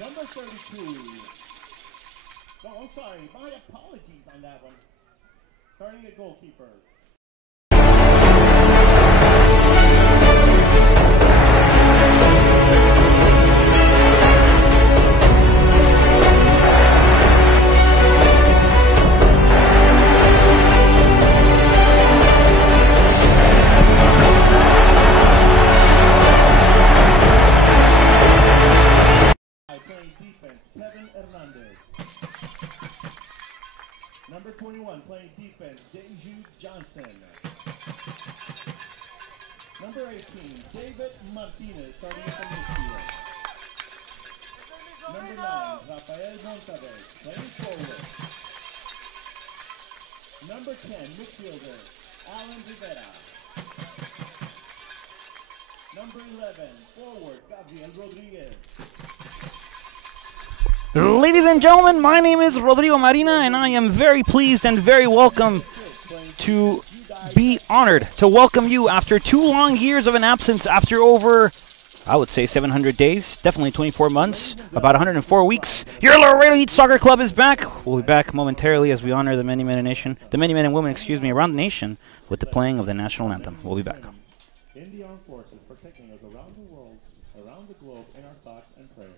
Number 32. No, I'm sorry. My apologies on that one. Starting at goalkeeper. Number 21, playing defense, Deju Johnson. Number 18, David Martinez, starting at the midfield. Number 9, Rafael Montaves, playing forward. Number 10, midfielder, Alan Rivera. Number 11, forward, Gabriel Rodriguez. Ladies and gentlemen, my name is Rodrigo Marina, and I am very pleased and very welcome to be honored to welcome you after 2 long years of an absence, after over, I would say 700 days, definitely 24 months, about 104 weeks. Your Laredo Heat Soccer Club is back. We'll be back momentarily as we honor the many men and women, around the nation with the playing of the national anthem. We'll be back. In the armed forces, protecting us around the world, around the globe, in our thoughts and prayers.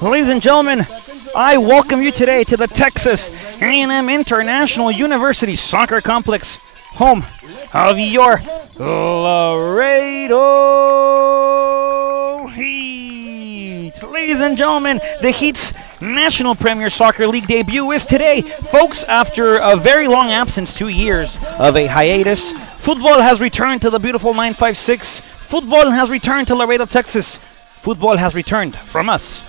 Ladies and gentlemen, I welcome you today to the Texas A&M International University Soccer Complex, home of your Laredo Heat. Ladies and gentlemen, the Heat's National Premier Soccer League debut is today. Folks, after a very long absence, 2 years of a hiatus, football has returned to the beautiful 956. Football has returned to Laredo, Texas. Football has returned from us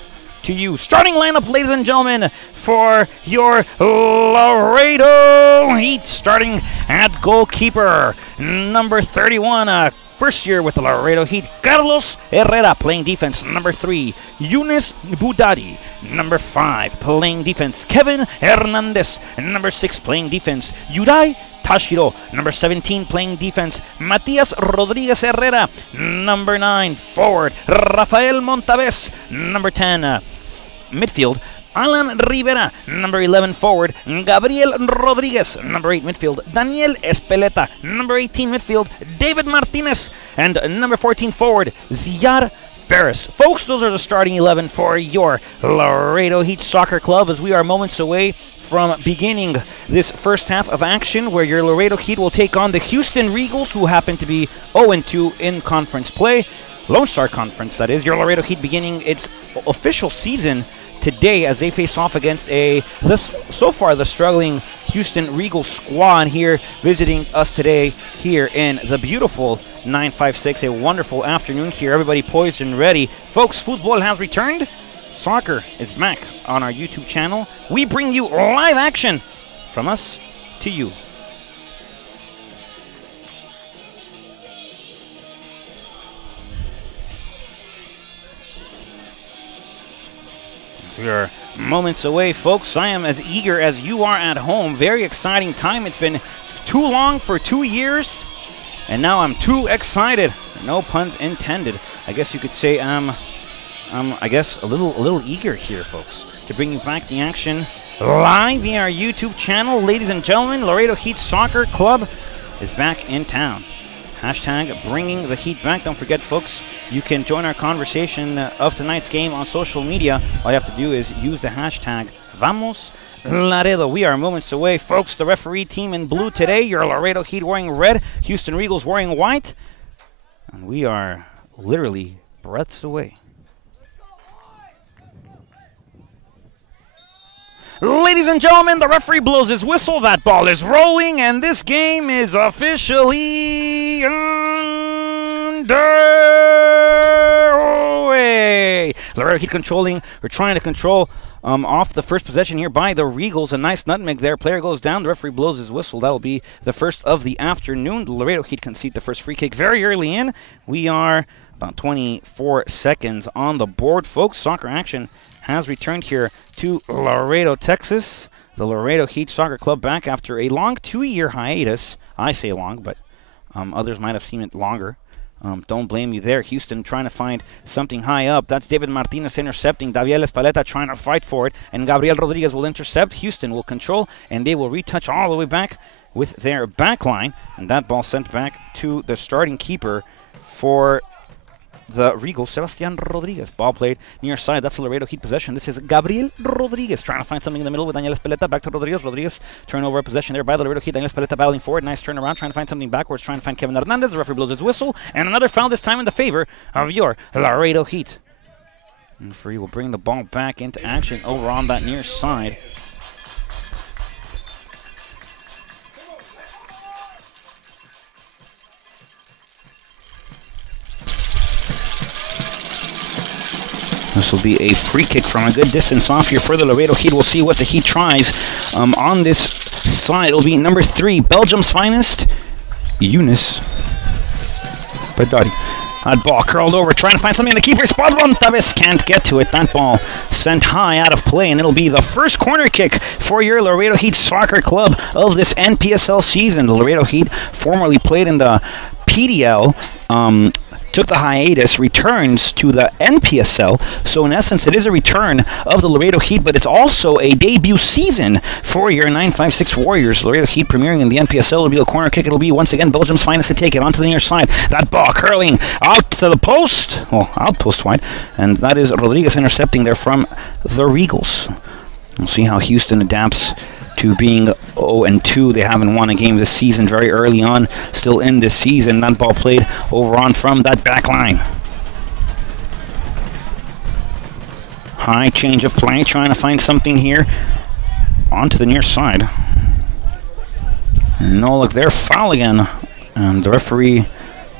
to you. Starting lineup, ladies and gentlemen, for your Laredo Heat. Starting at goalkeeper, number 31, first year with the Laredo Heat, Carlos Herrera. Playing defense, number 3, Younes Boudadi. Number 5, playing defense, Kevin Hernandez. Number 6, playing defense, Yudai Tashiro. Number 17, playing defense, Matias Rodriguez Herrera. Number 9, forward, Rafael Montaves. Number 10, midfield, Alan Rivera. Number 11, forward, Gabriel Rodriguez. Number 8, midfield, Daniel Espeleta. Number 18, midfield, David Martinez. And number 14, forward, Ziar Ferris. Folks, those are the starting 11 for your Laredo Heat Soccer Club, as we are moments away from beginning this first half of action, where your Laredo Heat will take on the Houston Regals, who happen to be 0-2 in conference play. Lone Star Conference, that is. Your Laredo Heat beginning its official season today as they face off against so far the struggling Houston Regals squad here, visiting us today here in the beautiful 956. A wonderful afternoon here. Everybody poised and ready. Folks, football has returned. Soccer is back on our YouTube channel. We bring you live action from us to you. We are moments away, folks. I am as eager as you are at home. Very exciting time. It's been too long for 2 years. And now I'm too excited. No puns intended. I guess you could say I guess a little eager here, folks, to bring you back the action live via our YouTube channel. Ladies and gentlemen, Laredo Heat Soccer Club is back in town. Hashtag bringing the Heat back. Don't forget, folks, you can join our conversation of tonight's game on social media. All you have to do is use the hashtag Vamos Laredo. We are moments away, folks. The referee team in blue today. Your Laredo Heat wearing red. Houston Regals wearing white. And we are literally breaths away. Ladies and gentlemen, the referee blows his whistle. That ball is rolling, and this game is officially underway. Laredo Heat trying to control off the first possession here by the Regals. A nice nutmeg there. Player goes down. The referee blows his whistle. That'll be the first of the afternoon. The Laredo Heat concede the first free kick very early in. We are about 24 seconds on the board, folks. Soccer action has returned here to Laredo, Texas. The Laredo Heat Soccer Club back after a long 2-year hiatus. I say long, but others might have seen it longer. Don't blame you there. Houston trying to find something high up. That's David Martinez intercepting. Daviel Espaleta trying to fight for it. And Gabriel Rodriguez will intercept. Houston will control, and they will retouch all the way back with their back line. And that ball sent back to the starting keeper for the Regals, Sebastian Rodriguez. Ball played near side. That's the Laredo Heat possession. This is Gabriel Rodriguez trying to find something in the middle with Daniel Espeleta. Back to Rodriguez. Rodriguez turnover possession there by the Laredo Heat. Daniel Espeleta battling forward. Nice turnaround. Trying to find something backwards. Trying to find Kevin Hernandez. The referee blows his whistle. And another foul, this time in the favor of your Laredo Heat. And the referee will bring the ball back into action over on that near side. This will be a free kick from a good distance off here for the Laredo Heat. We'll see what the Heat tries on this side. It'll be number 3, Belgium's finest, Eunice Badari. That ball curled over, trying to find something in the keeper's spot. Montaves can't get to it. That ball sent high out of play, and it'll be the first corner kick for your Laredo Heat Soccer Club of this NPSL season. The Laredo Heat formerly played in the PDL, took the hiatus, returns to the NPSL. So in essence, it is a return of the Laredo Heat, but it's also a debut season for your 956 Warriors. Laredo Heat premiering in the NPSL. Will be a corner kick. It'll be once again Belgium's finest to take it onto the near side. That ball curling out to the post, well, out post wide, and that is Rodriguez intercepting there from the Regals. We'll see how Houston adapts to being 0-2. They haven't won a game this season, very early on, still in this season. That ball played over on from that back line. High change of play, trying to find something here onto the near side. No look there, foul again. And the referee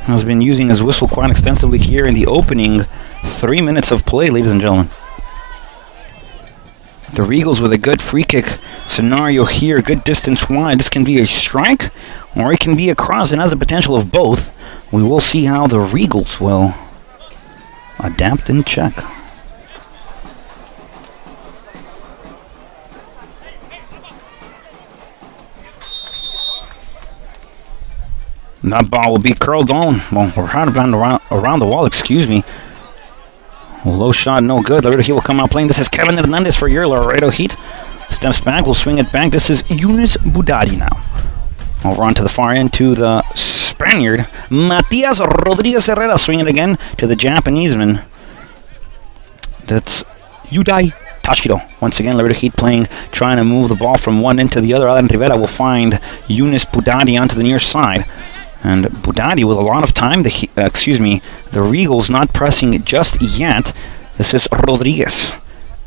has been using his whistle quite extensively here in the opening 3 minutes of play, ladies and gentlemen. The Regals with a good free kick scenario here, good distance wide. This can be a strike or it can be a cross, and has the potential of both. We will see how the Regals will adapt and check. That ball will be curled on. Well, around the wall, excuse me. Low shot, no good. Laredo Heat will come out playing. This is Kevin Hernandez for your Laredo Heat. Steps back, will swing it back. This is Eunice Budari now. Over onto the far end to the Spaniard, Matias Rodriguez Herrera. Swing it again to the Japanese man. That's Yudai Tashiro. Once again, Laredo Heat playing, trying to move the ball from one end to the other. Alan Rivera will find Eunice Budari onto the near side. And Budari with a lot of time. The Regals not pressing just yet. This is Rodriguez.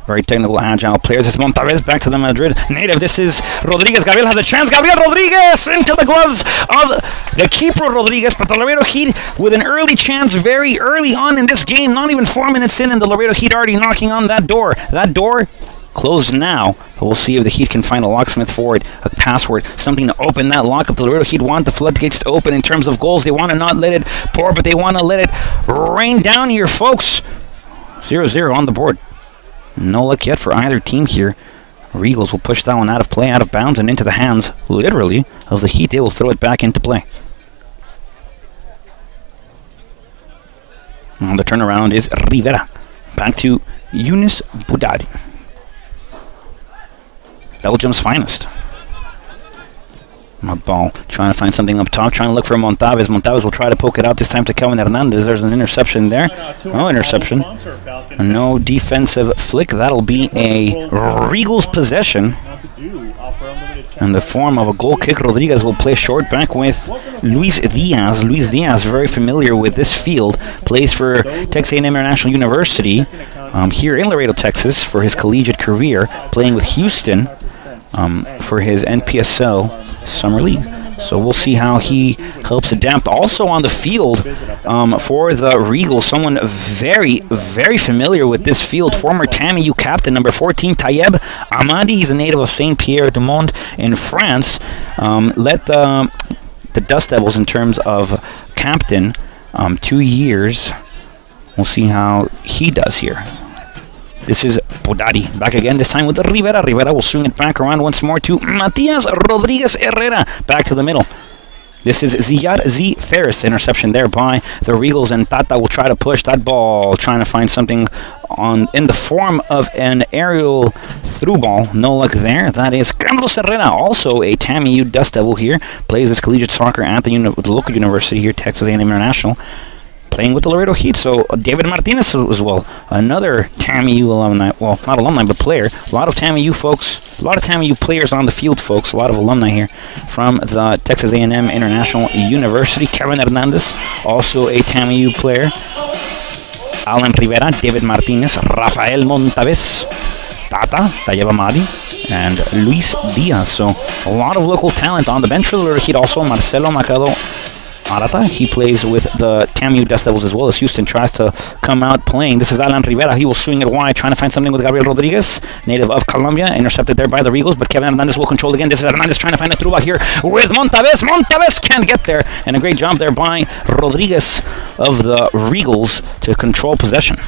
Very technical, agile players. This is Montaves back to the Madrid native. This is Rodriguez. Gabriel has a chance. Gabriel Rodriguez into the gloves of the keeper Rodriguez. But the Laredo Heat with an early chance very early on in this game. Not even 4 minutes in, and the Laredo Heat already knocking on that door. That door closed now, but we'll see if the Heat can find a locksmith for it, a password, something to open that lock up. The Laredo Heat want the floodgates to open in terms of goals. They want to not let it pour, but they want to let it rain down here, folks. 0-0 on the board. No luck yet for either team here. Regals will push that one out of play, out of bounds, and into the hands, literally, of the Heat. They will throw it back into play. The turnaround is Rivera. Back to Younes Boudadi. Belgium's finest. My ball trying to find something up top, trying to look for Montalves. Montalves will try to poke it out this time to Kelvin Hernandez. There's an interception there. No interception. No defensive flick. That'll be a Regals possession. In the form of a goal kick, Rodriguez will play short back with Luis Diaz. Luis Diaz, very familiar with this field, plays for Texas A&M International University here in Laredo, Texas for his collegiate career, playing with Houston for his NPSL Summer League. So we'll see how he helps adapt. Also on the field for the Regals, someone very, very familiar with this field, former TAMU captain, number 14, Tayeb Amadi. He's a native of Saint-Pierre-du-Mont in France. Led the Dust Devils in terms of captain 2 years. We'll see how he does here. This is Boudadi back again, this time with Rivera. Rivera will swing it back around once more to Matias Rodriguez Herrera. Back to the middle. This is Ziyad Z. Ferris. Interception there by the Regals, and Tata will try to push that ball, trying to find something in the form of an aerial through ball. No luck there. That is Carlos Herrera, also a TAMU Dust Devil here. Plays his collegiate soccer at the local university here, Texas A&M International. Playing with the Laredo Heat, so David Martinez as well, another TAMU alumni, well, not alumni, but player. A lot of TAMU folks, a lot of TAMU players on the field, folks, a lot of alumni here from the Texas A&M International University. Kevin Hernandez, also a TAMU player. Alan Rivera, David Martinez, Rafael Montalves, Tata, Tayeb Amadi, and Luis Diaz. So a lot of local talent on the bench for the Laredo Heat. Also Marcelo Macado Arata, he plays with the TAMU Dust Devils as well as Houston tries to come out playing. This is Alan Rivera. He will swing it wide, trying to find something with Gabriel Rodriguez, native of Colombia. Intercepted there by the Regals, but Kevin Hernandez will control again. This is Hernandez trying to find a through here with Montalves. Montalves can't get there, and a great job there by Rodriguez of the Regals to control possession.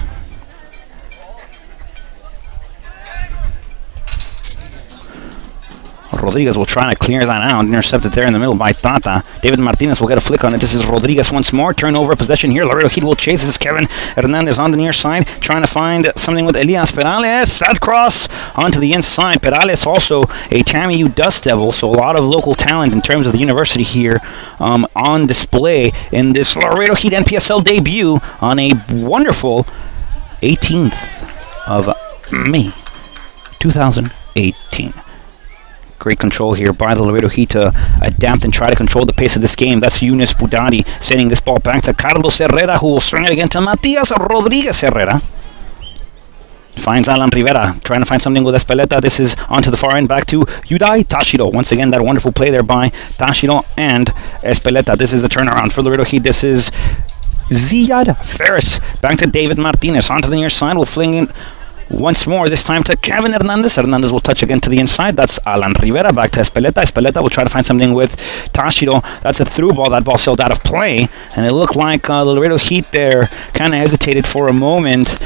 Rodriguez will try to clear that out. Intercepted there in the middle by Tata. David Martinez will get a flick on it. This is Rodriguez once more. Turnover possession here. Laredo Heat will chase. This is Kevin Hernandez on the near side, trying to find something with Elias Perales. That cross onto the inside. Perales also a TAMU Dust Devil, so a lot of local talent in terms of the university here on display in this Laredo Heat NPSL debut on a wonderful 18th of May 2018. Great control here by the Laredo Heat to adapt and try to control the pace of this game. That's Younes Boudadi sending this ball back to Carlos Herrera, who will string it again to Matias Rodriguez Herrera. Finds Alan Rivera, trying to find something with Espeleta. This is onto the far end, back to Yudai Tashiro. Once again, that wonderful play there by Tashiro and Espeleta. This is the turnaround for Laredo Heat. This is Ziyad Ferris. Back to David Martinez. Onto the near side, will fling in once more, this time to Kevin Hernandez. Hernandez will touch again to the inside. That's Alan Rivera. Back to Espeleta. Espeleta will try to find something with Tashiro. That's a through ball. That ball sailed out of play. And it looked like the Laredo Heat there kind of hesitated for a moment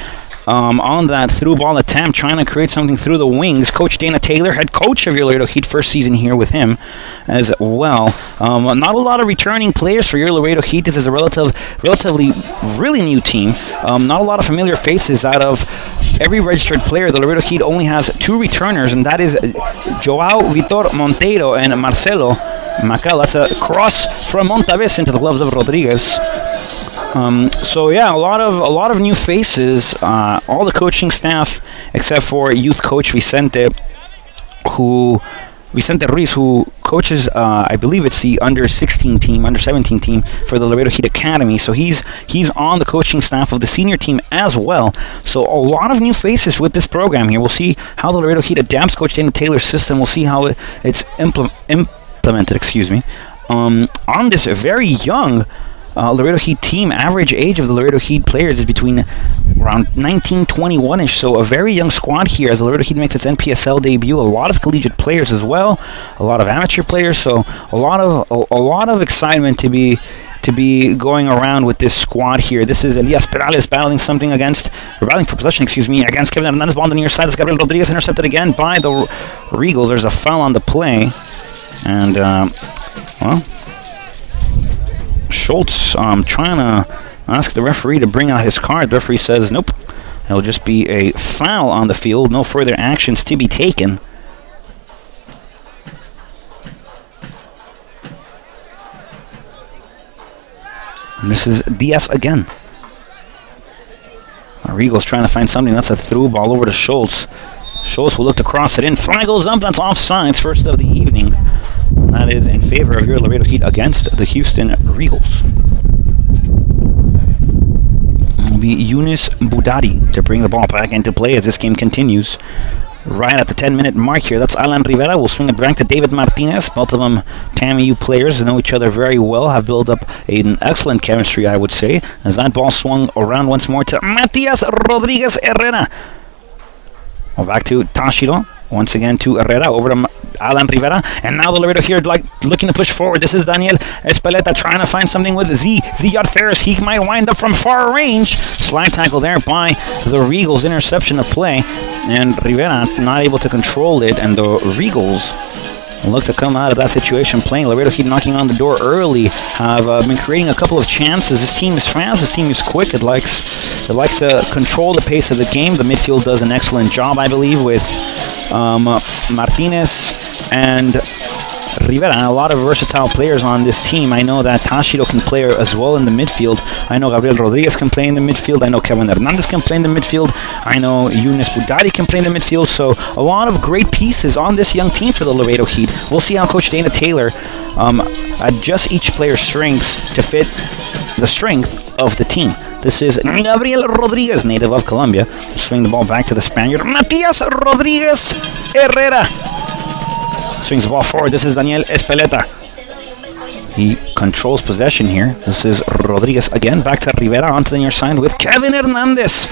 on that through ball attempt, trying to create something through the wings. Coach Dana Taylor, head coach of your Laredo Heat, first season here with him as well. Not a lot of returning players for your Laredo Heat. This is a relatively really new team. Not a lot of familiar faces. Out of every registered player, the Laredo Heat only has 2 returners, and that is Joao Vitor Monteiro and Marcelo Macao. That's a cross from Montalves into the gloves of Rodriguez. So yeah, a lot of new faces. All the coaching staff except for youth coach Vicente Ruiz, who coaches, I believe it's the under 16 team, under 17 team for the Laredo Heat Academy. So he's on the coaching staff of the senior team as well. So a lot of new faces with this program here. We'll see how the Laredo Heat adapts Coach Dana Taylor's system. We'll see how it's implemented. Excuse me. On this very young Laredo Heat team. Average age of the Laredo Heat players is between around 19-21-ish, so a very young squad here as the Laredo Heat makes its NPSL debut. A lot of collegiate players as well, a lot of amateur players, so a lot of excitement to be going around with this squad here. This is Elias Perales battling for possession, against Kevin Hernandez. Ball on the near side. It's Gabriel Rodriguez, intercepted again by the Regals. There's a foul on the play, and well, Schultz trying to ask the referee to bring out his card. The referee says nope. It'll just be a foul on the field. No further actions to be taken. And this is Diaz again. Regals trying to find something. That's a through ball over to Schultz. Schultz will look to cross it in. Flag goes up. That's offsides. First of the evening. That is in favor of your Laredo Heat against the Houston Regals. It'll be Yunus Budadi to bring the ball back into play as this game continues. Right at the 10-minute mark here, that's Alan Rivera. We'll swing it back to David Martinez. Both of them TAMU players, know each other very well, have built up an excellent chemistry, I would say, as that ball swung around once more to Matias Rodriguez Herrera. Well, back to Tashiro. Once again to Herrera, over to Alan Rivera, and now the Laredo here looking to push forward. This is Daniel Espeleta trying to find something with Ziyad Ferris. He might wind up from far range. Slide tackle there by the Regals, interception of play, and Rivera not able to control it, and the Regals look to come out of that situation playing. Laredo Heat knocking on the door early, have been creating a couple of chances. This team is fast, this team is quick, it likes to control the pace of the game. The midfield does an excellent job, I believe, with Martinez and Rivera, and a lot of versatile players on this team. I know that Tashiro can play as well in the midfield. I know Gabriel Rodriguez can play in the midfield. I know Kevin Hernandez can play in the midfield. I know Yunus Budadi can play in the midfield. So a lot of great pieces on this young team for the Laredo Heat. We'll see how Coach Dana Taylor adjusts each player's strengths to fit the strength of the team. This is Gabriel Rodriguez, native of Colombia. We'll swing the ball back to the Spaniard, Matias Rodriguez Herrera. Swings the ball forward. This is Daniel Espeleta. He controls possession here. This is Rodriguez again. Back to Rivera onto the near side with Kevin Hernandez.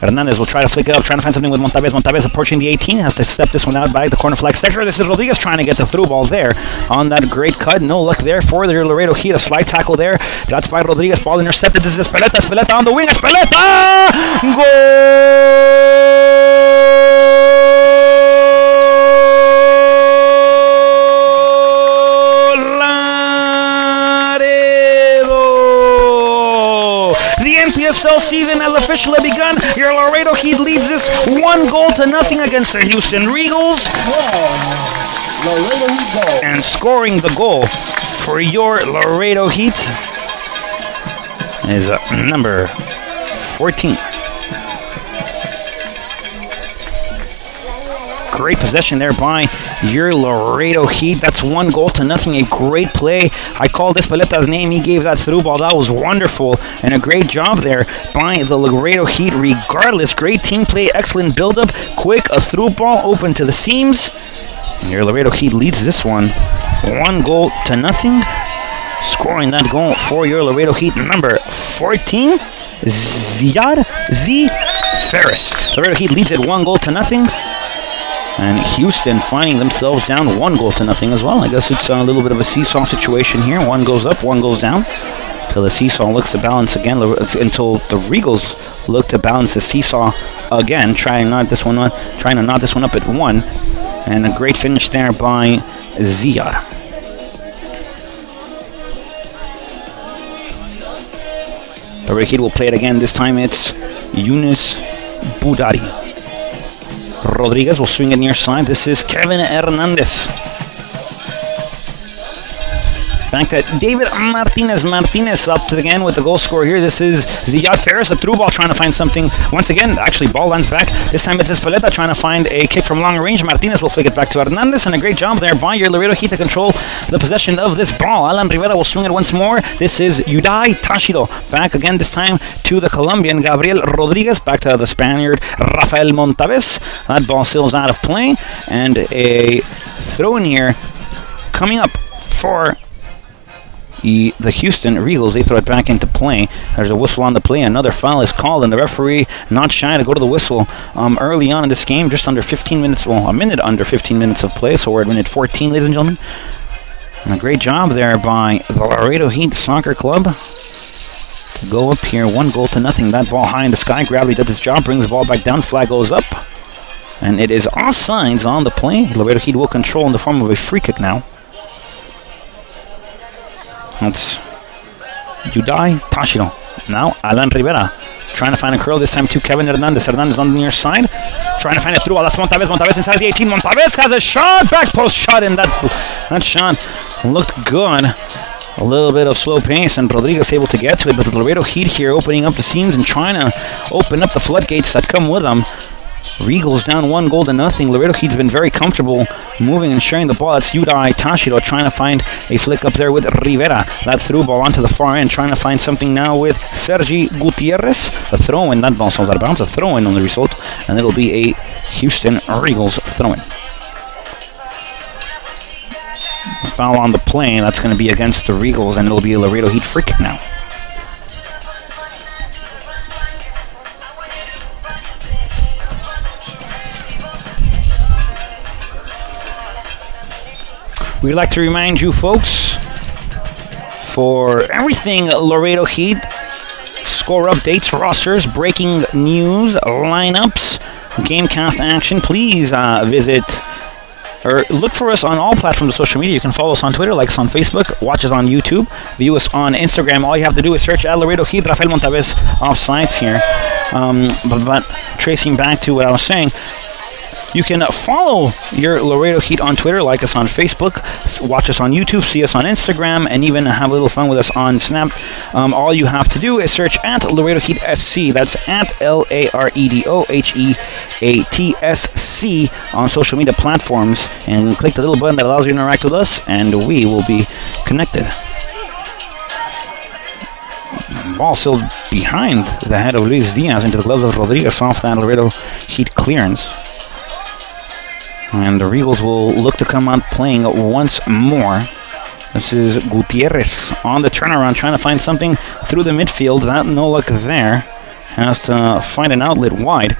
Hernandez will try to flick it up, trying to find something with Montavez. Montavez approaching the 18, has to step this one out by the corner flag sector. This is Rodriguez trying to get the through ball there on that great cut. No luck there for the Laredo Heat. A slide tackle there. That's by Rodriguez. Ball intercepted. This is Espeleta. Espeleta on the wing. Espeleta! Goal! NPSL season has officially begun. Your Laredo Heat leads this 1-0 against the Houston Regals. And scoring the goal for your Laredo Heat is number 14. Great possession there by your Laredo Heat. That's 1-0. A great play. I called Espeleta's name. He gave that through ball. That was wonderful. And a great job there by the Laredo Heat. Regardless, great team play. Excellent build-up. Quick, a through ball open to the seams. And your Laredo Heat leads this one 1-0. Scoring that goal for your Laredo Heat, number 14, Ziyad Ferris. Laredo Heat leads it 1-0. And Houston finding themselves down 1-0 as well. I guess it's a little bit of a seesaw situation here. One goes up, one goes down. Till the seesaw looks to balance again. Until the Regals look to balance the seesaw again, trying to knot this one up at one. And a great finish there by Zia. The Laredo Heat will play it again. This time it's Yunus Budadi. Rodriguez will swing it near side. This is Kevin Hernandez. Back to David Martinez. Martinez up again with the goal scorer here. This is Ziyad Ferris, a through ball trying to find something. Once again, actually ball lands back. This time it's Espeleta trying to find a kick from long range. Martinez will flick it back to Hernandez, and a great job there by your Laredo Heat to control the possession of this ball. Alan Rivera will swing it once more. This is Yudai Tashiro. Back again, this time to the Colombian Gabriel Rodriguez. Back to the Spaniard Rafael Montavez. That ball still out of play, and a throw in here coming up for the Houston Regals. They throw it back into play. There's a whistle on the play. Another foul is called, and the referee not shy to go to the whistle early on in this game. Just under 15 minutes, well, a minute under 15 minutes of play, so we're at minute 14, ladies and gentlemen. And a great job there by the Laredo Heat Soccer Club to go up here 1-0. That ball high in the sky. Gravity does its job, brings the ball back down. Flag goes up, and it is offsides on the play. Laredo Heat will control in the form of a free kick now. That's Yudai Tashiro. Now Alan Rivera trying to find a curl, this time to Kevin Hernandez. Hernandez on the near side, trying to find it through. That's Montavez. Montavez inside the 18. Montavez has a shot, back post shot, and that shot looked good. A little bit of slow pace, and Rodriguez able to get to it, but the Laredo Heat here opening up the seams and trying to open up the floodgates that come with them. Regals down 1-0. Laredo Heat's been very comfortable moving and sharing the ball. That's Yudai Tashiro trying to find a flick up there with Rivera. That through ball onto the far end, trying to find something now with Sergi Gutierrez. A throw-in, that ball falls out of bounds. A throw-in on the result, and it'll be a Houston Regals throw-in. Foul on the play, that's going to be against the Regals, and it'll be a Laredo Heat free kick now. We'd like to remind you folks, for everything Laredo Heat, score updates, rosters, breaking news, lineups, Gamecast action, please visit or look for us on all platforms of social media. You can follow us on Twitter, like us on Facebook, watch us on YouTube, view us on Instagram. All you have to do is search at Laredo Heat. Rafael Montavez offsides here. But tracing back to what I was saying, you can follow your Laredo Heat on Twitter, like us on Facebook, watch us on YouTube, see us on Instagram, and even have a little fun with us on Snap. All you have to do is search at Laredo Heat SC. That's at LaredoHeatsC on social media platforms, and click the little button that allows you to interact with us, and we will be connected. Ball still behind the head of Luis Diaz into the gloves of Rodriguez off that Laredo Heat clearance. And the Regals will look to come out playing once more. This is Gutierrez on the turnaround, trying to find something through the midfield. That no luck there. Has to find an outlet wide.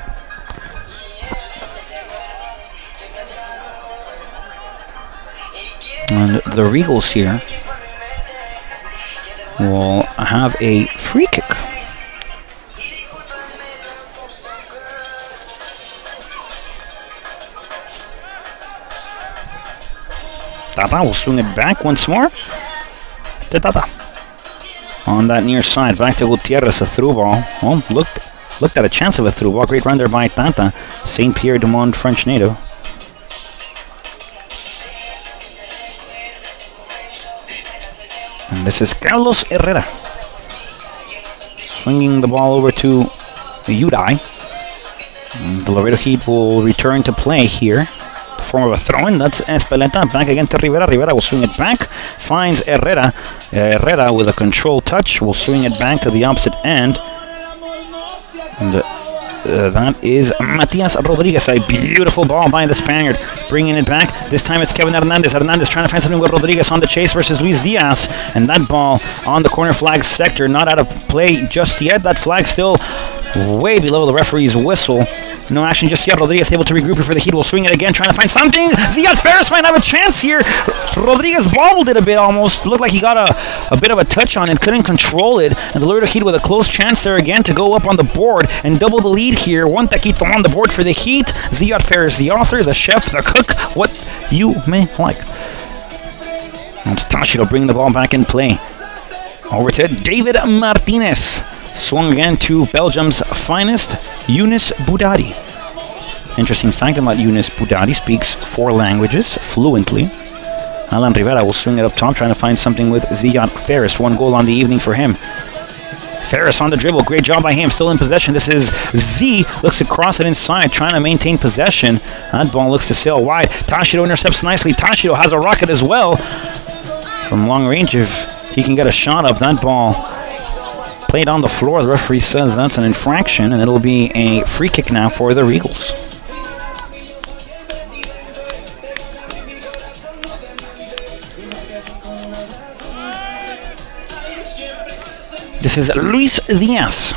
And the Regals here will have a free kick. Tata will swing it back once more to Tata. On that near side, back to Gutierrez, a through ball. Well, looked at a chance of a through ball. Great run there by Tata. St. Pierre du Monde, French native. And this is Carlos Herrera. Swinging the ball over to Yudai. The Laredo Heat will return to play here. Form of a throw-in, that's Espeleta, back again to Rivera. Rivera will swing it back, finds Herrera. Herrera with a control touch will swing it back to the opposite end. And that is Matias Rodriguez. A beautiful ball by the Spaniard, bringing it back. This time it's Kevin Hernandez. Hernandez trying to find something with Rodriguez on the chase versus Luis Diaz. And that ball on the corner flag sector, not out of play just yet. That flag still way below the referee's whistle. No action just yet. Rodriguez able to regroup it for the Heat. Will swing it again, trying to find something. Ziad Ferris might have a chance here. Rodriguez bobbled it a bit almost. Looked like he got a bit of a touch on it. Couldn't control it. And the Laredo Heat with a close chance there again to go up on the board and double the lead here. One taquito on the board for the Heat. Ziad Ferris, the author, the chef, the cook, what you may like. That's Tashiro bringing the ball back in play. Over to David Martinez. Swung again to Belgium's finest, Younes Boudadi. Interesting fact about Younes Boudadi, speaks 4 languages fluently. Alan Rivera will swing it up top, trying to find something with Ziad Ferris. 1 goal on the evening for him. Ferris on the dribble, great job by him, still in possession. This is Z, looks to cross it inside, trying to maintain possession. That ball looks to sail wide. Tashiro intercepts nicely. Tashiro has a rocket as well. From long range, if he can get a shot up, that ball played on the floor. The referee says that's an infraction, and it'll be a free kick now for the Regals. This is Luis Diaz.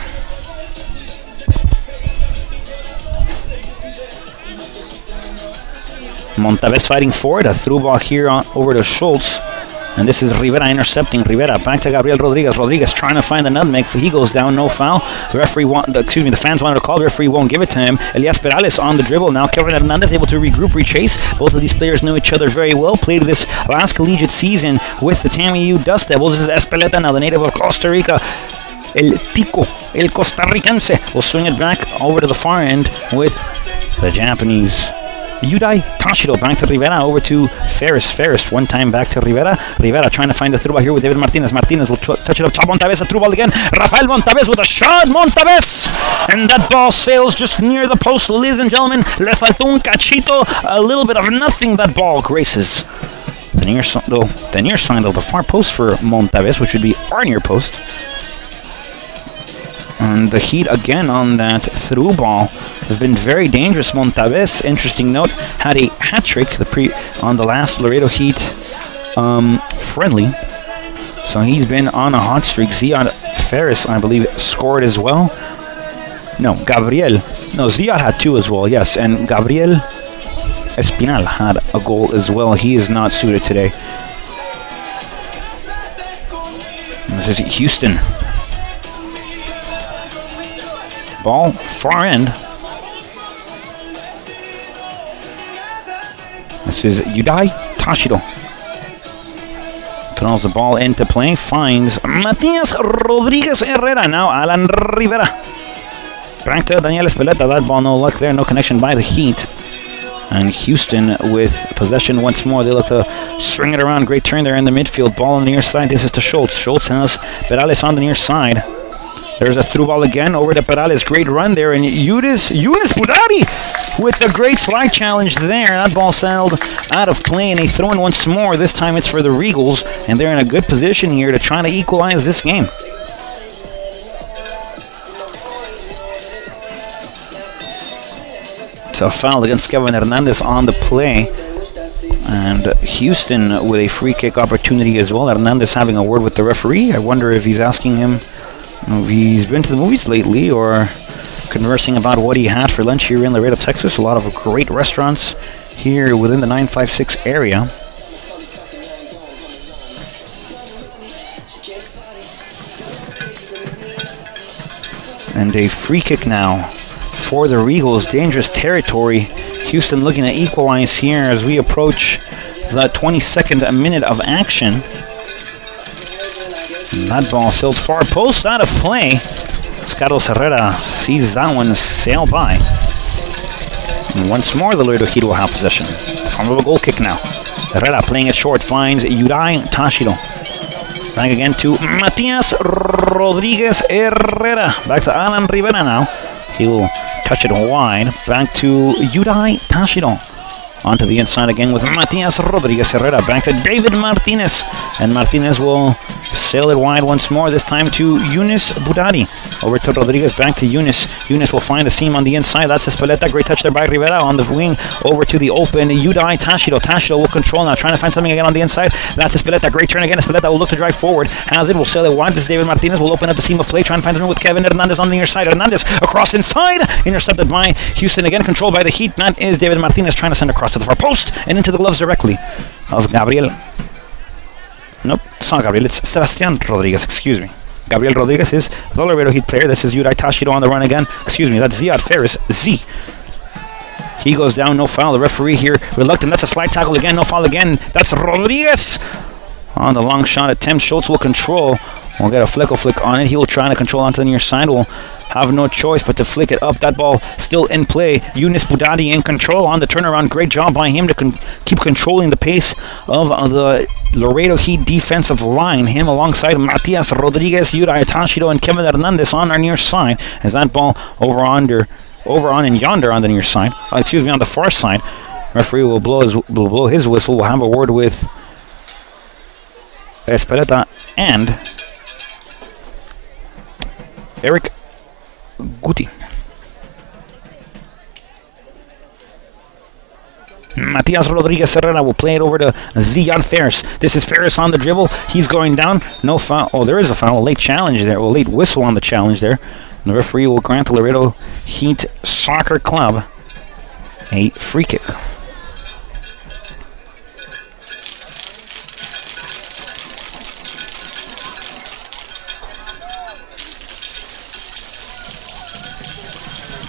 Montavez fighting for it. A through ball here over to Schultz. And this is Rivera intercepting. Rivera back to Gabriel Rodriguez. Rodriguez trying to find the nutmeg. He goes down, no foul. The fans wanted to call. The referee won't give it to him. Elias Perales on the dribble. Now Kevin Hernandez able to regroup, rechase. Both of these players knew each other very well. Played this last collegiate season with the Tammy U Dust Devils. This is Espeleta now, the native of Costa Rica. El Tico, El Costarricense will swing it back over to the far end with the Japanese. Yudai Tashiro back to Rivera, over to Ferris. Ferris one time back to Rivera. Rivera trying to find the through ball here with David Martinez. Martinez will touch it up top. Montaves, a through ball again. Rafael Montaves with a shot. Montaves! And that ball sails just near the post, ladies and gentlemen. Le faltó un cachito. A little bit of nothing. That ball graces the near side of the far post for Montaves, which would be our near post. And the Heat again on that through ball have been very dangerous. Montaves, interesting note, had a hat trick on the last Laredo Heat friendly. So he's been on a hot streak. Ziad Ferris, I believe, scored as well. No, Gabriel. No, Ziad had 2 as well, yes. And Gabriel Espinal had a goal as well. He is not suited today. And this is Houston. Ball far end. This is Yudai Tashiro. Throws the ball into play. Finds Matias Rodriguez Herrera. Now Alan Rivera. Back to Daniel Espeleta. That ball, no luck there. No connection by the Heat. And Houston with possession once more. They look to swing it around. Great turn there in the midfield. Ball on the near side. This is to Schultz. Schultz has Perales on the near side. There's a through ball again over to Perales. Great run there. And Yunus Budari with a great slide challenge there. That ball sailed out of play and they throw in once more. This time it's for the Regals. And they're in a good position here to try to equalize this game. So a foul against Kevin Hernandez on the play. And Houston with a free kick opportunity as well. Hernandez having a word with the referee. I wonder if he's asking him if he's been to the movies lately or conversing about what he had for lunch here in Laredo, Texas. A lot of great restaurants here within the 956 area. And a free kick now for the Regals. Dangerous territory. Houston looking to equalize here as we approach the 22nd minute of action. And that ball sailed far post out of play. Carlos Herrera sees that one sail by. And once more the Laredo Heat will have possession. Form of a goal kick now. Herrera playing it short, finds Yudai Tashiro. Back again to Matias Rodriguez Herrera. Back to Alan Rivera now. He will touch it wide. Back to Yudai Tashiro. Onto the inside again with Matias Rodriguez Herrera. Back to David Martinez. And Martinez will sail it wide once more. This time to Yunus Budari. Over to Rodriguez. Back to Yunus. Yunus will find a seam on the inside. That's Espeleta. Great touch there by Rivera on the wing. Over to the open Yudai Tashiro. Tashiro will control now. Trying to find something again on the inside. That's Espeleta. Great turn again. Espeleta will look to drive forward. Has it. Will sail it wide. This is David Martinez. Will open up the seam of play. Trying to find something with Kevin Hernandez on the near side. Hernandez across inside. Intercepted by Houston again. Controlled by the Heat. That is David Martinez trying to send across to the far post and into the gloves directly of Gabriel. Nope, it's not Gabriel, it's Sebastian Rodriguez, excuse me. Gabriel Rodriguez is the Laredo Heat player. This is Yudai Tashiro on the run again. Excuse me, that's Ziad Ferris, Z. He goes down, no foul. The referee here reluctant. That's a slide tackle again, no foul again. That's Rodriguez on the long shot attempt. Schultz will control. We'll get a flick on it. He will try to control onto the near side. Will have no choice but to flick it up. That ball still in play. Yunus Budadi in control on the turnaround. Great job by him to keep controlling the pace of the Laredo Heat defensive line. Him alongside Matias Rodriguez, Yudai Tashiro, and Kevin Hernandez on our near side. As that ball over on and yonder on the near side. Excuse me, on the far side. Referee will blow his whistle. We'll have a word with Espeleta and Eric Guti. Matias Rodriguez Herrera will play it over to Ziad Ferris. This is Ferris on the dribble. He's going down. No foul. Oh, there is a foul. A late challenge there. Well, late whistle on the challenge there. And the referee will grant the Laredo Heat Soccer Club a free kick.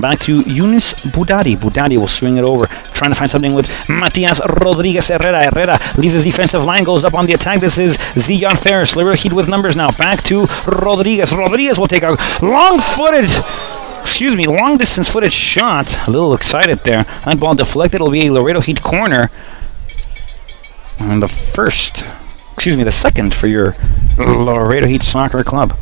Back to Yunus Budadi. Budadi will swing it over, trying to find something with Matias Rodriguez Herrera. Herrera leaves his defensive line, goes up on the attack. This is Zion Ferris. Laredo Heat with numbers now. Back to Rodriguez. Rodriguez will take a long distance footed shot. A little excited there. That ball deflected. It'll be a Laredo Heat corner. And the second for your Laredo Heat Soccer Club.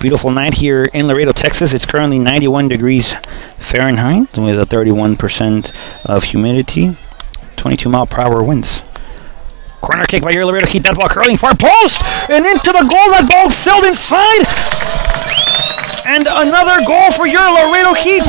Beautiful night here in Laredo, Texas. It's currently 91 degrees Fahrenheit with a 31% of humidity, 22-mile-per-hour winds. Corner kick by your Laredo Heat. That ball curling far post and into the goal. That ball sailed inside. And another goal for your Laredo Heat.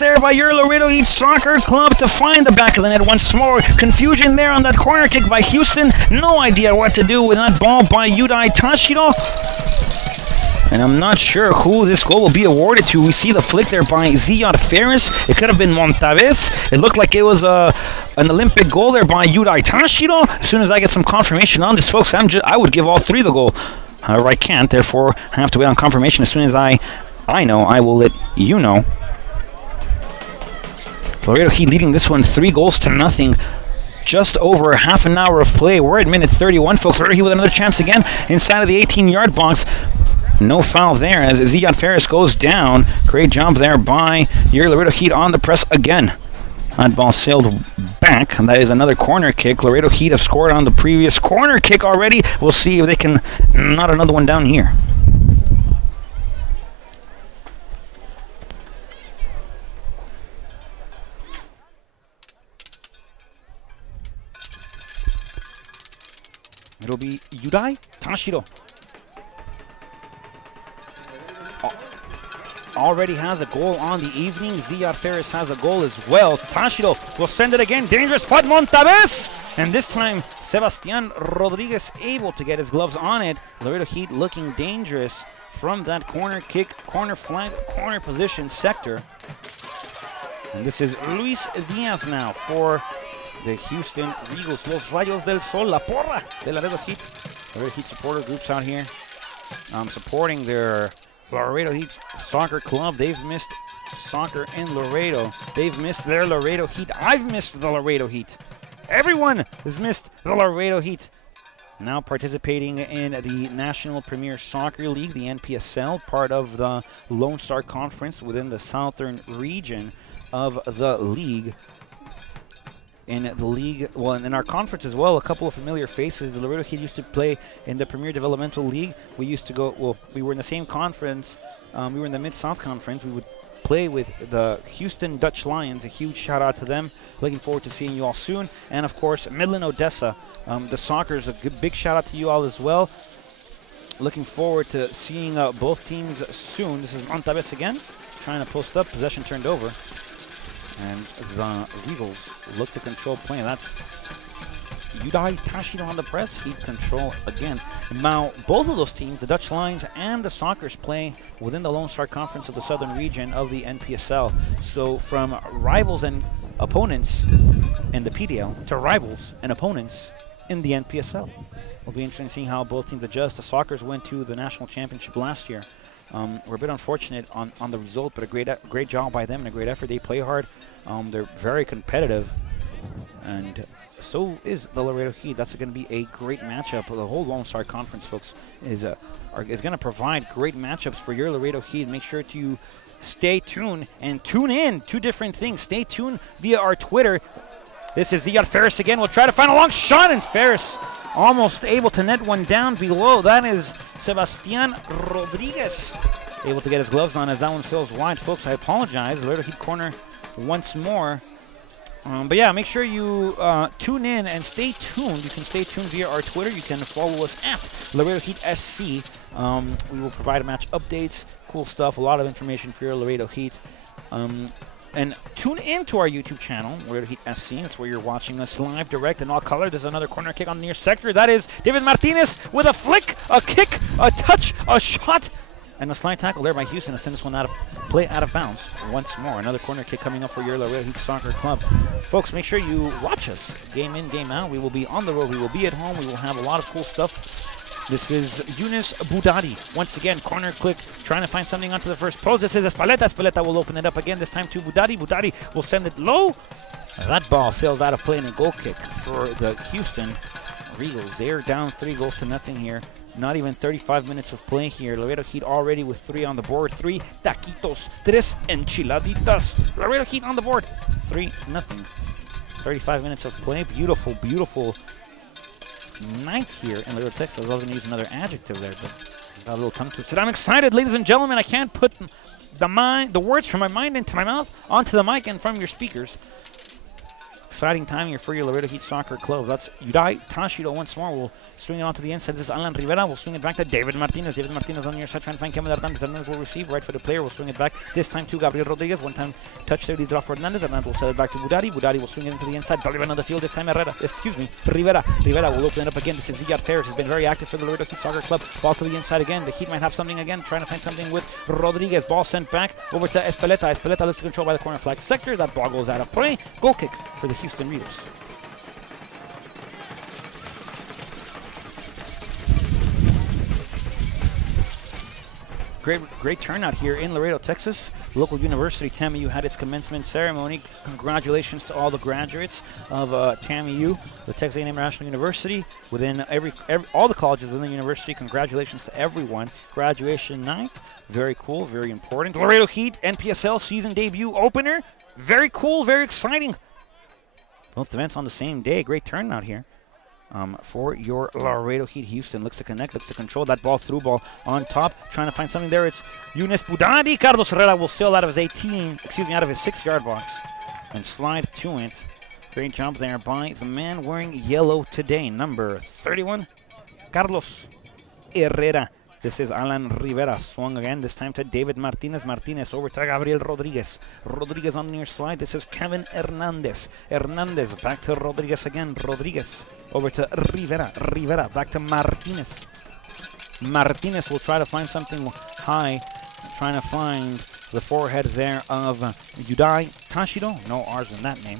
There by your Laredo Heat Soccer Club to find the back of the net once more. Confusion there on that corner kick by Houston. No idea what to do with that ball by Yudai Tashiro. And I'm not sure who this goal will be awarded to. We see the flick there by Zion Ferris. It could have been Montaves. It looked like it was an Olympic goal there by Yudai Tashiro. As soon as I get some confirmation on this, folks, I would give all three the goal. However, I can't. Therefore, I have to wait on confirmation. As soon as I know, I will let you know. Laredo Heat leading this one 3-0. Just over half an hour of play. We're at minute 31, folks. Laredo Heat with another chance again inside of the 18-yard box. No foul there as Zion Ferris goes down. Great job there by your Laredo Heat on the press again. That ball sailed back, and that is another corner kick. Laredo Heat have scored on the previous corner kick already. We'll see if they can knot another one down here. It'll be Yudai Tashiro. Already has a goal on the evening. Zion Ferris has a goal as well. Tashiro will send it again. Dangerous putt, Montaves! And this time, Sebastian Rodriguez able to get his gloves on it. Laredo Heat looking dangerous from that corner kick, corner flank, corner position sector. And this is Luis Diaz now for the Houston Regals, Los Rayos del Sol, La Porra de Laredo Heat. Laredo Heat supporter groups out here supporting their Laredo Heat Soccer Club. They've missed soccer in Laredo. They've missed their Laredo Heat. I've missed the Laredo Heat. Everyone has missed the Laredo Heat. Now participating in the National Premier Soccer League, the NPSL, part of the Lone Star Conference within the southern region of the league. In the league, well, in our conference as well, a couple of familiar faces. Laredo Heat used to play in the Premier Developmental League. We used to go, well, we were in the same conference. We were in the Mid-South Conference. We would play with the Houston Dutch Lions. A huge shout out to them. Looking forward to seeing you all soon. And of course, Midland Odessa. The soccer's a big shout out to you all as well. Looking forward to seeing both teams soon. This is Montaves again, trying to post up. Possession turned over. And the Regals look to control play. That's Yudai Tashiro on the press. Heat control again. Now, both of those teams, the Dutch Lions and the Soccers, play within the Lone Star Conference of the Southern Region of the NPSL. So from rivals and opponents in the PDL to rivals and opponents in the NPSL. It'll be interesting seeing how both teams adjust. The Soccers went to the national championship last year. We're a bit unfortunate on the result, but a great job by them and a great effort. They play hard. They're very competitive, and so is the Laredo Heat. That's going to be a great matchup. The whole Lone Star Conference, folks, is going to provide great matchups for your Laredo Heat. Make sure to stay tuned and tune in. Two different things. Stay tuned via our Twitter. This is Zion Ferris again. We'll try to find a long shot, and Ferris almost able to net one down below. That is Sebastian Rodriguez able to get his gloves on as that one sails wide. Folks, I apologize. Laredo Heat corner once more. But yeah, make sure you tune in and stay tuned. You can stay tuned via our Twitter. You can follow us at Laredo Heat SC. We will provide match updates, cool stuff, a lot of information for your Laredo Heat. And tune into our YouTube channel, Laredo Heat SCA. That's where you're watching us live, direct, in all color. There's another corner kick on the near sector. That is David Martinez with a flick, a kick, a touch, a shot, and a slide tackle there by Houston to send this one out of play, out of bounds once more. Another corner kick coming up for your Laredo Heat Soccer Club. Folks, make sure you watch us game in, game out. We will be on the road. We will be at home. We will have a lot of cool stuff. This is Yunus Boudadi. Once again, corner click, trying to find something onto the first post. This is Espeleta. Espeleta will open it up again, this time to Boudadi. Boudadi will send it low. That ball sails out of play in a goal kick for the Houston Regals. They're down 3-0 here. Not even 35 minutes of play here. Laredo Heat already with 3 on the board. 3 taquitos, 3 enchiladitas. Laredo Heat on the board. 3-0. 35 minutes of play. Beautiful, beautiful night here in Laredo, Texas. I was going to use another adjective there, but got a little tongue twisted. I'm excited, ladies and gentlemen. I can't put the words from my mind into my mouth onto the mic and from your speakers. Exciting time here for your Laredo Heat Soccer Club. That's Yudai Tashido once more. We'll swing it onto the inside. This is Alan Rivera. We'll swing it back to David Martinez. David Martinez on the near side trying to find Kevin Hernandez. Hernandez will receive right for the player. We'll swing it back. This time to Gabriel Rodriguez. One time touch there. Leads it off for Hernandez. Hernandez will set it back to Boudadi. Boudadi will swing it into the inside. Baliban on the field. This time Rivera. Rivera will open it up again. This is Ziyad Ferris. Has been very active for the Laredo Heat Soccer Club. Ball to the inside again. The Heat might have something again. Trying to find something with Rodriguez. Ball sent back over to Espeleta. Espeleta looks to control by the corner flag sector. That ball goes out of play. Goal kick for the Houston Regals. Great turnout here in Laredo, Texas. Local university, TAMU, had its commencement ceremony. Congratulations to all the graduates of TAMU, the Texas A&M National University. Within all the colleges within the university, congratulations to everyone. Graduation night, very cool, very important. Laredo Heat NPSL season debut opener, very cool, very exciting. Both events on the same day. Great turnout here. For your Laredo Heat. Houston looks to connect, looks to control that ball, through ball on top, trying to find something there. It's Yunus Boudadi. Carlos Herrera will sail out of his 6-yard box and slide to it. Great job there by the man wearing yellow today, number 31, Carlos Herrera. This is Alan Rivera, swung again, this time to David Martinez. Martinez over to Gabriel Rodriguez. Rodriguez on the near slide. This is Kevin Hernandez. Hernandez back to Rodriguez again. Rodriguez over to Rivera. Rivera back to Martinez. Martinez will try to find something high, trying to find the forehead there of Yudai Tashido. No R's in that name.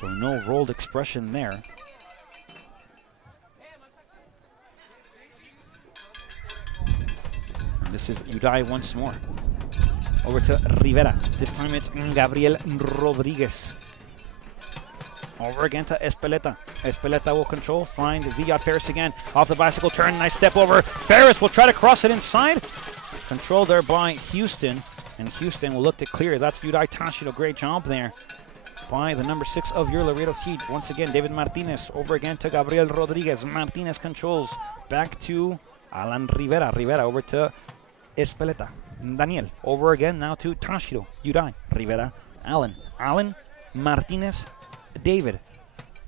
So no rolled expression there. This is Yudai once more. Over to Rivera. This time it's Gabriel Rodriguez. Over again to Espeleta. Espeleta will control. Find Ziyad Ferris again. Off the bicycle turn. Nice step over. Ferris will try to cross it inside. Controlled there by Houston. And Houston will look to clear. That's Yudai Tashido. Great job there by the number 6 of your Laredo Heat. Once again, David Martinez. Over again to Gabriel Rodriguez. Martinez controls. Back to Alan Rivera. Rivera over to Espeleta. Daniel over again now to Tashido. Yudai. Rivera. Allen. Allen. Martinez. David.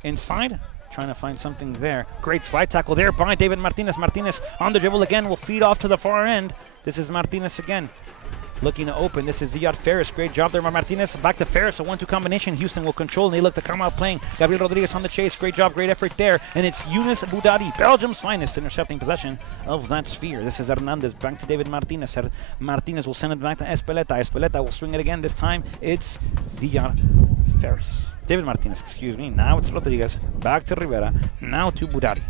Inside. Trying to find something there. Great slide tackle there by David Martinez. Martinez on the dribble again. Will feed off to the far end. This is Martinez again. Looking to open. This is Ziyad Ferris. Great job there by Martinez. Back to Ferris. A 1-2 combination. Houston will control and they look to come out playing. Gabriel Rodriguez on the chase. Great job. Great effort there. And it's Yunus Boudadi, Belgium's finest, intercepting possession of that sphere. This is Hernandez. Back to David Martinez. Martinez will send it back to Espeleta. Espeleta will swing it again. This time it's Ziyad Ferris. David Martinez, excuse me. Now it's Rodriguez. Back to Rivera. Now to Boudadi.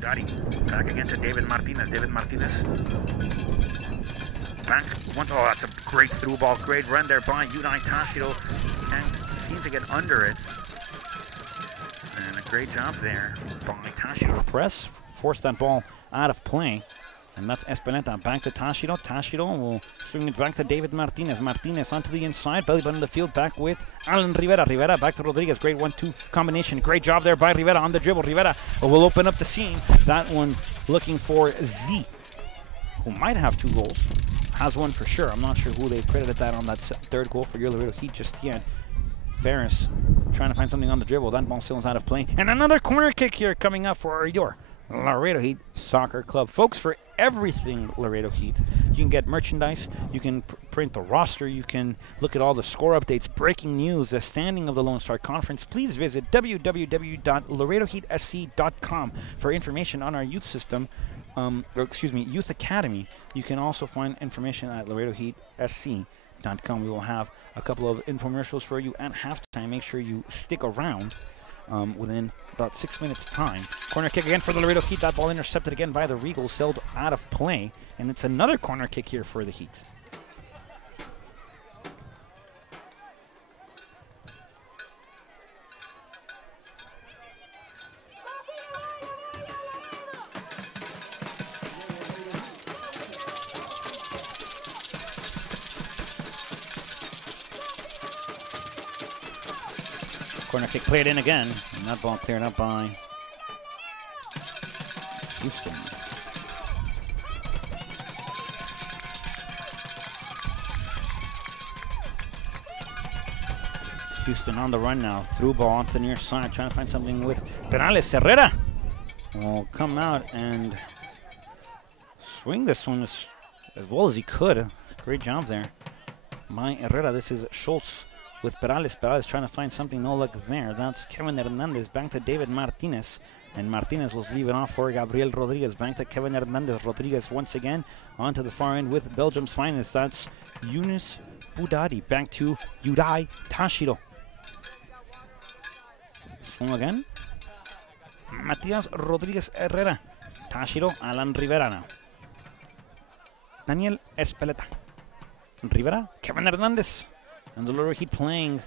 Boudadi. Back again to David Martinez. David Martinez. Back. Oh, that's a great through ball. Great run there by Yudai Tashido. And seems to get under it. And a great job there by Tashido. Press. Force that ball out of play. And that's Espeleta. Back to Tashido. Tashido will swing it back to David Martinez. Martinez onto the inside. Belly button the field. Back with Alan Rivera. Rivera back to Rodriguez. Great 1-2 combination. Great job there by Rivera on the dribble. Rivera will open up the seam. That one looking for Z, who might have 2 goals. Has one for sure. I'm not sure who they credited that on that third goal for your Laredo Heat just yet. Ferris trying to find something on the dribble. That ball still is out of play. And another corner kick here coming up for your Laredo Heat Soccer Club. Folks, for everything Laredo Heat, You can get merchandise. You can print the roster. You can look at all the score updates, breaking news, the standing of the Lone Star Conference. Please visit www.laredoheatsc.com for information on our youth system, youth academy. You can also find information at laredoheatsc.com. We will have a couple of infomercials for you at halftime. Make sure you stick around. Within about 6 minutes time. Corner kick again for the Laredo Heat. That ball intercepted again by the Regals, sailed out of play. And it's another corner kick here for the Heat. Corner kick played in again, and that ball cleared up by Houston. Houston on the run now, through ball onto the near side, trying to find something with Perales. Herrera will come out and swing this one as well as he could. Great job there by Herrera. This is Schultz with Perales. Perales trying to find something, no luck there. That's Kevin Hernandez, back to David Martinez. And Martinez will leave it off for Gabriel Rodriguez. Back to Kevin Hernandez. Rodriguez once again onto the far end with Belgium's finest. That's Yunus Budadi. Back to Yudai Tashiro. Swing again. Matias Rodriguez Herrera. Tashiro, Alan Rivera now. Daniel Espeleta. Rivera, Kevin Hernandez. And the Laredo Heat playing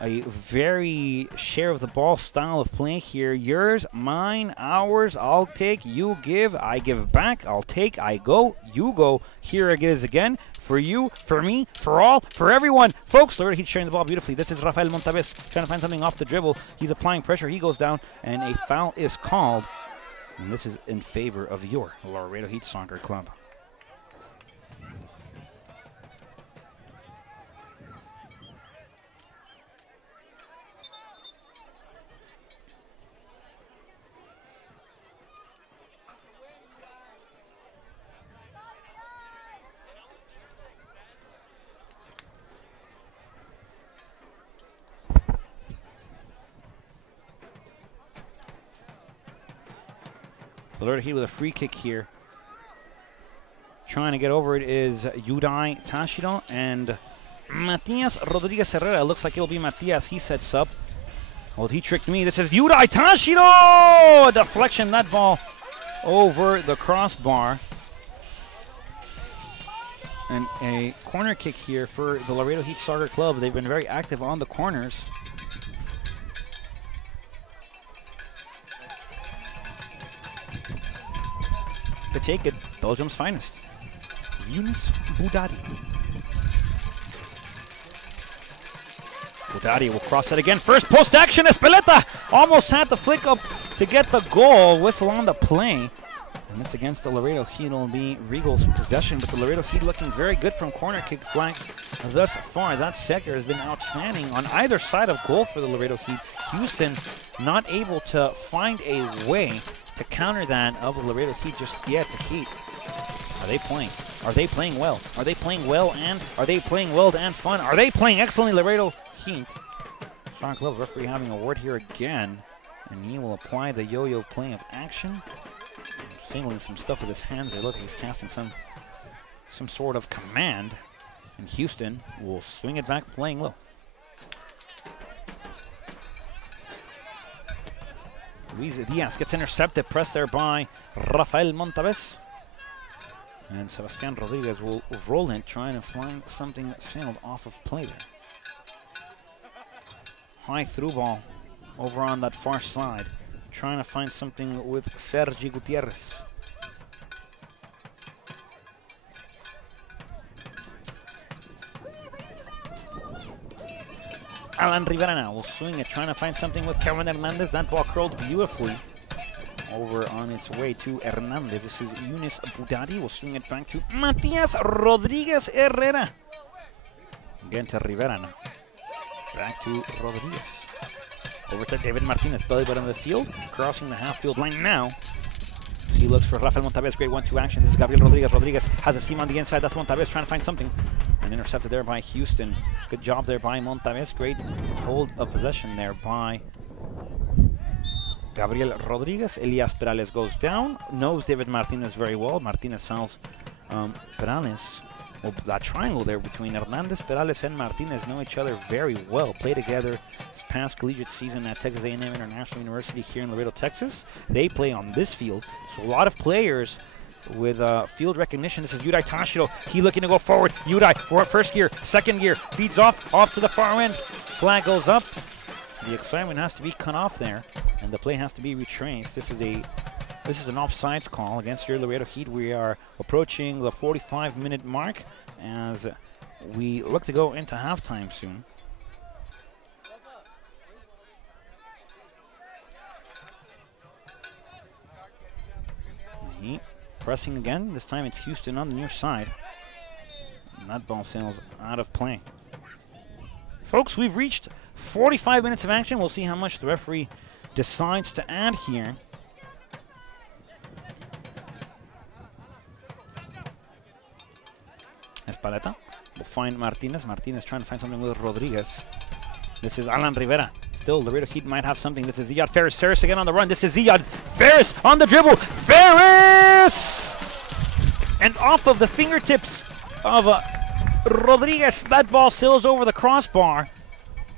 a very share of the ball style of play here. Yours, mine, ours, I'll take, you give, I give back, I'll take, I go, you go. Here it is again. For you, for me, for all, for everyone. Folks, Laredo Heat sharing the ball beautifully. This is Rafael Montaves trying to find something off the dribble. He's applying pressure. He goes down, and a foul is called. And this is in favor of your Laredo Heat Soccer Club. Laredo Heat with a free kick here. Trying to get over it is Yudai Tashiro and Matias Rodriguez Herrera. It looks like it'll be Matias. He sets up. Well, he tricked me. This is Yudai Tashiro! A deflection, that ball over the crossbar. And a corner kick here for the Laredo Heat Soccer Club. They've been very active on the corners. To take it, Belgium's finest, Yunus Budadi. Budadi will cross it again. First post action, Espeleta almost had the flick up to get the goal. Whistle on the play. And it's against the Laredo Heat. It'll be Regal's possession, but the Laredo Heat looking very good from corner kick flanks thus far. That sector has been outstanding on either side of goal for the Laredo Heat. Houston not able to find a way to counter that of the Laredo Heat just yet. The Heat, are they playing? Are they playing well? Are they playing well and are they playing well and fun? Are they playing excellently, Laredo Heat? Soccer Club referee having a word here again, and he will apply the yo-yo play of action. Signaling some stuff with his hands. They look like he's casting some sort of command. And Houston will swing it back, playing low. Luis Diaz gets intercepted, pressed there by Rafael Montaves. And Sebastian Rodriguez will roll in, trying to find something that sailed off of play there. High through ball over on that far side. Trying to find something with Sergi Gutierrez. Alan Rivera now will swing it, trying to find something with Kevin Hernandez. That ball curled beautifully over on its way to Hernandez. This is Yunus Budadi. Will swing it back to Matias Rodriguez Herrera. Again to Rivera now. Back to Rodriguez. Over to David Martinez, belly button of the field, crossing the half-field line now. He looks for Rafael Montaves. Great 1-2 action. This is Gabriel Rodriguez. Rodriguez has a seam on the inside. That's Montaves trying to find something. And intercepted there by Houston. Good job there by Montaves. Great hold of possession there by Gabriel Rodriguez. Elias Perales goes down. Knows David Martinez very well. Martinez tells Perales. Well, that triangle there between Hernandez, Perales, and Martinez know each other very well. Play together this past collegiate season at Texas A&M International University here in Laredo, Texas. They play on this field, so a lot of players with field recognition. This is Yudai Tashiro. He looking to go forward. Yudai, first gear, second gear, feeds off to the far end. Flag goes up. The excitement has to be cut off there, and the play has to be retraced. This is an offsides call against your Laredo Heat. We are approaching the 45-minute mark as we look to go into halftime soon. Heat pressing again. This time it's Houston on the near side. And that ball sails out of play. Folks, we've reached 45 minutes of action. We'll see how much the referee decides to add here. Espaleta will find Martinez. Martinez trying to find something with Rodriguez. This is Alan Rivera. Still, Laredo Heat might have something. This is Ziyad Ferris. Ferris again on the run. This is Ziyad Ferris on the dribble. Ferris! And off of the fingertips of Rodriguez. That ball sails over the crossbar.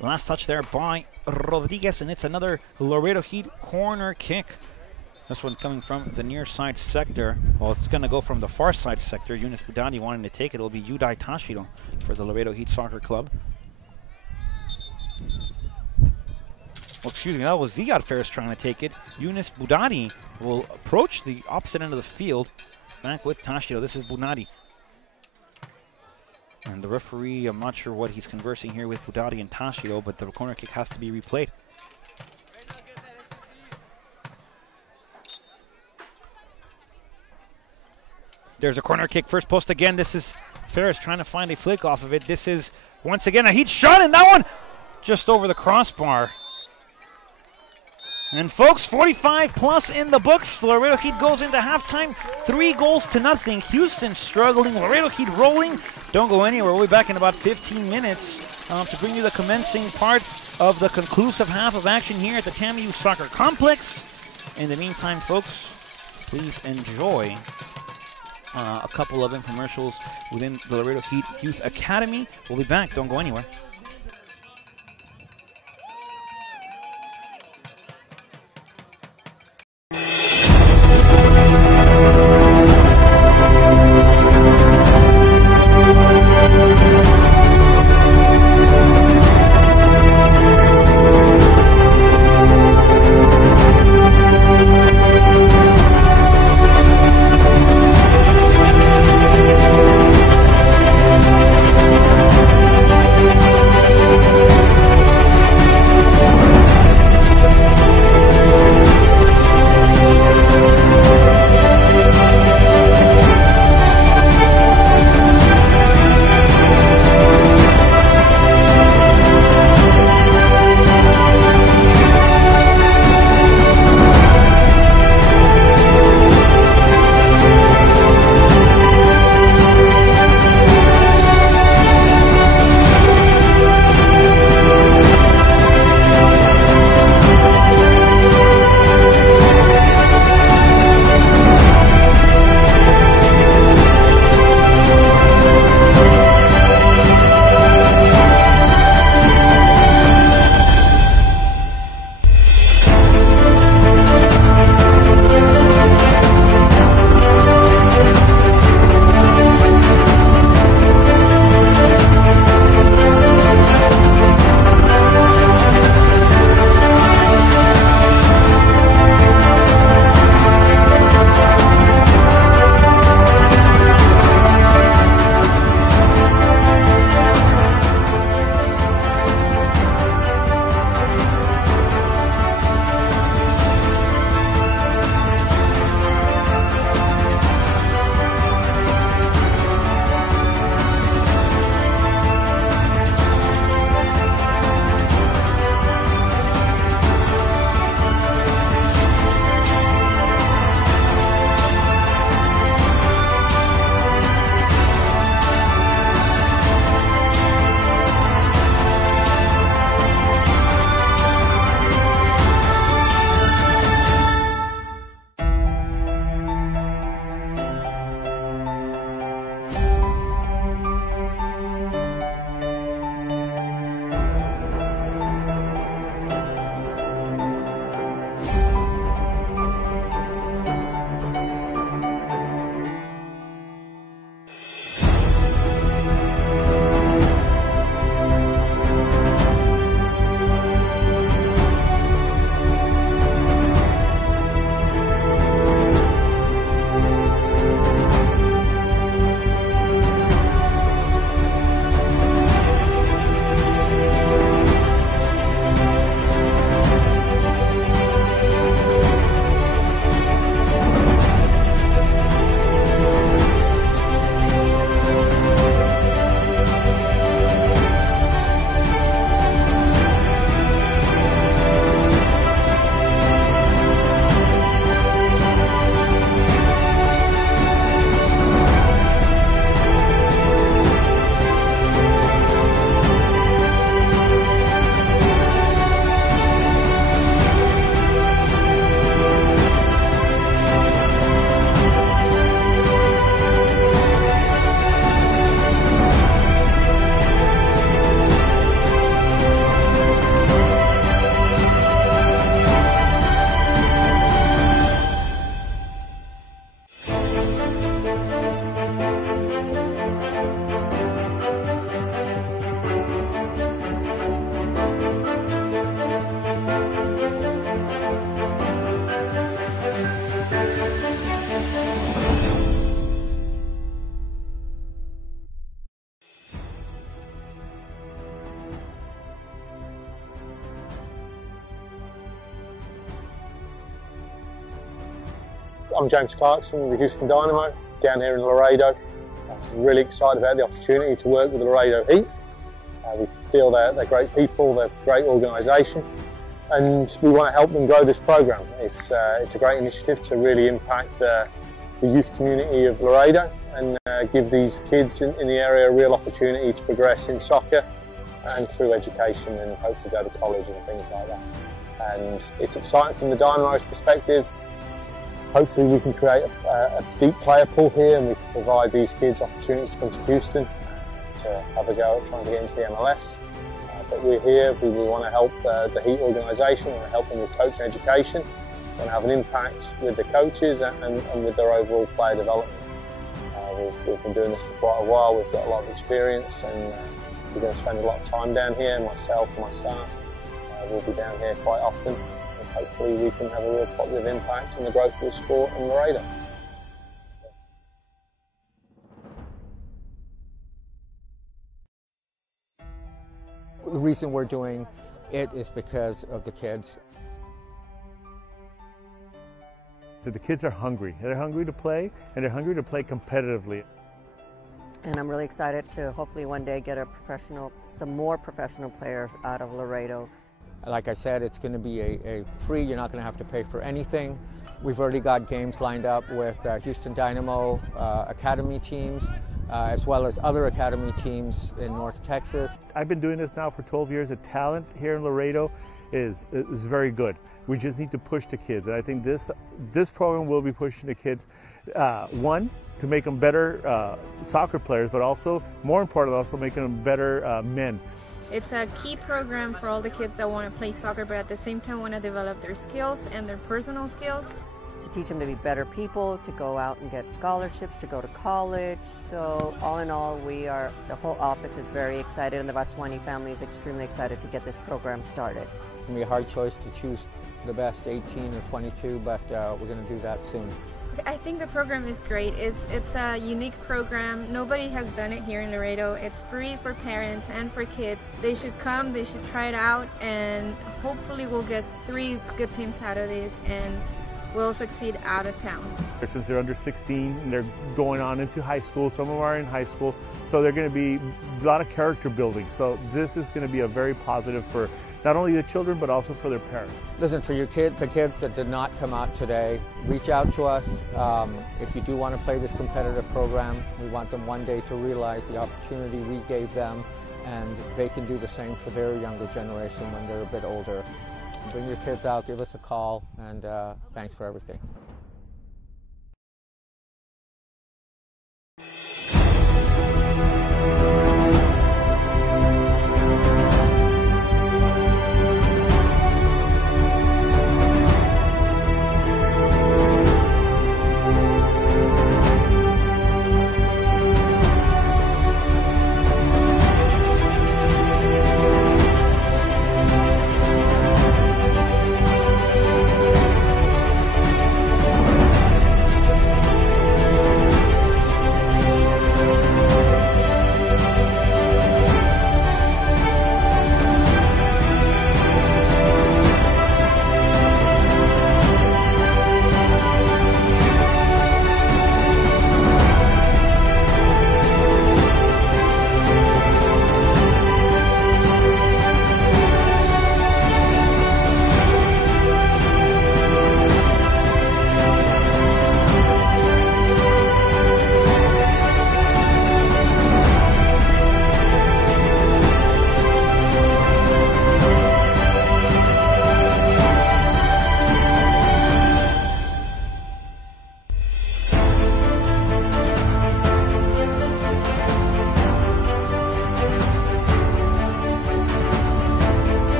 Last touch there by Rodriguez, and it's another Laredo Heat corner kick. This one coming from the near side sector. Well, it's going to go from the far side sector. Yunus Budani wanting to take it. It'll be Yudai Tashiro for the Laredo Heat Soccer Club. Well, excuse me, that was Ziyad Ferris trying to take it. Yunus Budani will approach the opposite end of the field. Back with Tashiro. This is Budani. And the referee, I'm not sure what he's conversing here with Budani and Tashiro, but the corner kick has to be replayed. There's a corner kick, first post again. This is Ferris trying to find a flick off of it. This is, once again, a Heat shot, and that one just over the crossbar. And folks, 45 plus in the books. Laredo Heat goes into halftime, 3-0. Houston struggling, Laredo Heat rolling. Don't go anywhere. We'll be back in about 15 minutes to bring you the commencing part of the conclusive half of action here at the TAMU Soccer Complex. In the meantime, folks, please enjoy a couple of infomercials within the Laredo Heat Youth Academy. We'll be back. Don't go anywhere. I'm James Clarkson with the Houston Dynamo down here in Laredo. I'm really excited about the opportunity to work with the Laredo Heat. We feel they're great people, they're a great organisation, and we want to help them grow this program. It's a great initiative to really impact the youth community of Laredo and give these kids in the area a real opportunity to progress in soccer and through education and hopefully go to college and things like that. And it's exciting from the Dynamo's perspective. Hopefully we can create a deep player pool here and we can provide these kids opportunities to come to Houston to have a go at trying to get into the MLS. But we're here, we want to help the Heat organisation, we want to help them with coaching education, we want to have an impact with the coaches and with their overall player development. We've been doing this for quite a while, we've got a lot of experience, and we're going to spend a lot of time down here, myself and my staff. We'll be down here quite often, and hopefully we can have a real positive impact in the growth of the sport in Laredo. The reason we're doing it is because of the kids. So the kids are hungry. They're hungry to play, and they're hungry to play competitively. And I'm really excited to hopefully one day get some more professional players out of Laredo. Like I said, it's going to be a free, you're not going to have to pay for anything. We've already got games lined up with Houston Dynamo academy teams, as well as other academy teams in North Texas. I've been doing this now for 12 years. The talent here in Laredo is very good. We just need to push the kids, and I think this program will be pushing the kids, one, to make them better soccer players, but also, more importantly, also making them better men. It's a key program for all the kids that want to play soccer, but at the same time want to develop their skills and their personal skills. To teach them to be better people, to go out and get scholarships, to go to college. So all in all, the whole office is very excited, and the Vaswani family is extremely excited to get this program started. It's going to be a hard choice to choose the best 18 or 22, but we're going to do that soon. I think the program is great. It's a unique program. Nobody has done it here in Laredo. It's free for parents and for kids. They should come, they should try it out, and hopefully we'll get 3 good teams out of this and we'll succeed out of town. Since they're under 16 and they're going on into high school, some of them are in high school, so they're going to be a lot of character building. So this is going to be a very positive for not only the children, but also for their parents. Listen, for the kids that did not come out today, reach out to us. If you do want to play this competitive program, we want them one day to realize the opportunity we gave them, and they can do the same for their younger generation when they're a bit older. Bring your kids out, give us a call, and thanks for everything.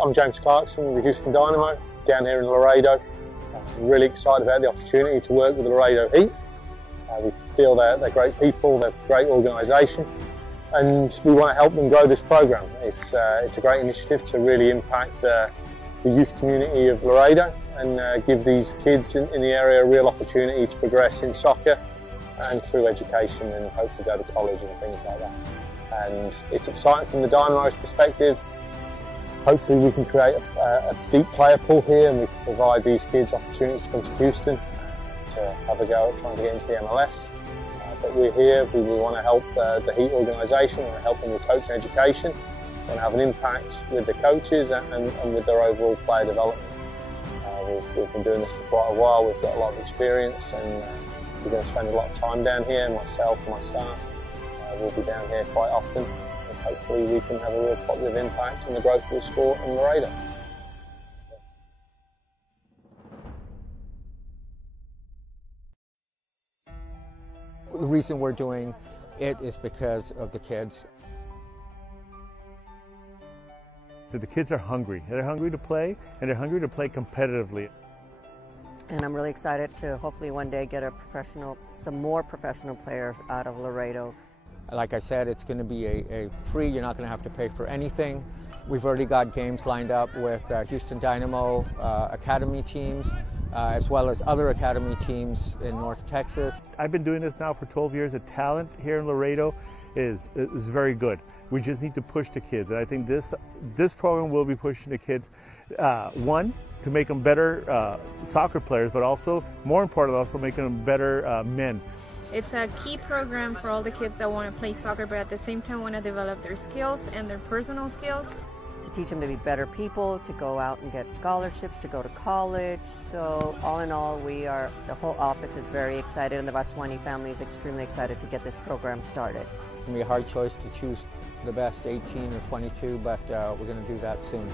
I'm James Clarkson with the Houston Dynamo down here in Laredo. I'm really excited about the opportunity to work with the Laredo Heat. We feel they're great people, they're a great organisation, and we want to help them grow this program. It's a great initiative to really impact the youth community of Laredo and give these kids in the area a real opportunity to progress in soccer and through education and hopefully go to college and things like that. And it's exciting from the Dynamo's perspective. Hopefully we can create a deep player pool here and we can provide these kids opportunities to come to Houston to have a go at trying to get into the MLS. But we're here, we want to help the Heat organisation, we want to help them with coaching education, we want to have an impact with the coaches and with their overall player development. We've been doing this for quite a while, we've got a lot of experience and we're going to spend a lot of time down here, myself and my staff. We'll be down here quite often and hopefully we can have a real positive impact in the growth of the sport in Laredo. The reason we're doing it is because of the kids. So the kids are hungry. They're hungry to play, and they're hungry to play competitively. And I'm really excited to hopefully one day get some more professional players out of Laredo. Like I said, it's going to be a free, you're not going to have to pay for anything. We've already got games lined up with Houston Dynamo academy teams, as well as other academy teams in North Texas. I've been doing this now for 12 years. The talent here in Laredo is very good. We just need to push the kids, and I think this program will be pushing the kids. One, to make them better soccer players, but also, more importantly, also making them better men. It's a key program for all the kids that want to play soccer, but at the same time want to develop their skills and their personal skills. To teach them to be better people, to go out and get scholarships, to go to college. So all in all, the whole office is very excited and the Vaswani family is extremely excited to get this program started. It's going to be a hard choice to choose the best 18 or 22, but we're going to do that soon.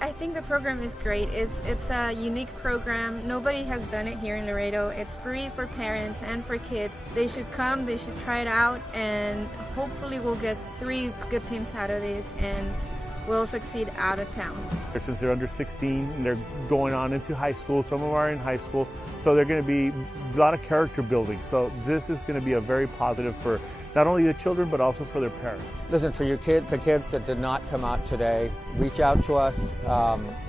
I think the program is great. It's a unique program. Nobody has done it here in Laredo. It's free for parents and for kids. They should come, they should try it out, and hopefully we'll get 3 good teams out of this and we'll succeed out of town. Since they're under 16 and they're going on into high school, some of them are in high school, so they're going to be a lot of character building. So this is going to be a very positive for not only the children but also for their parents. Listen, for the kids that did not come out today, reach out to us.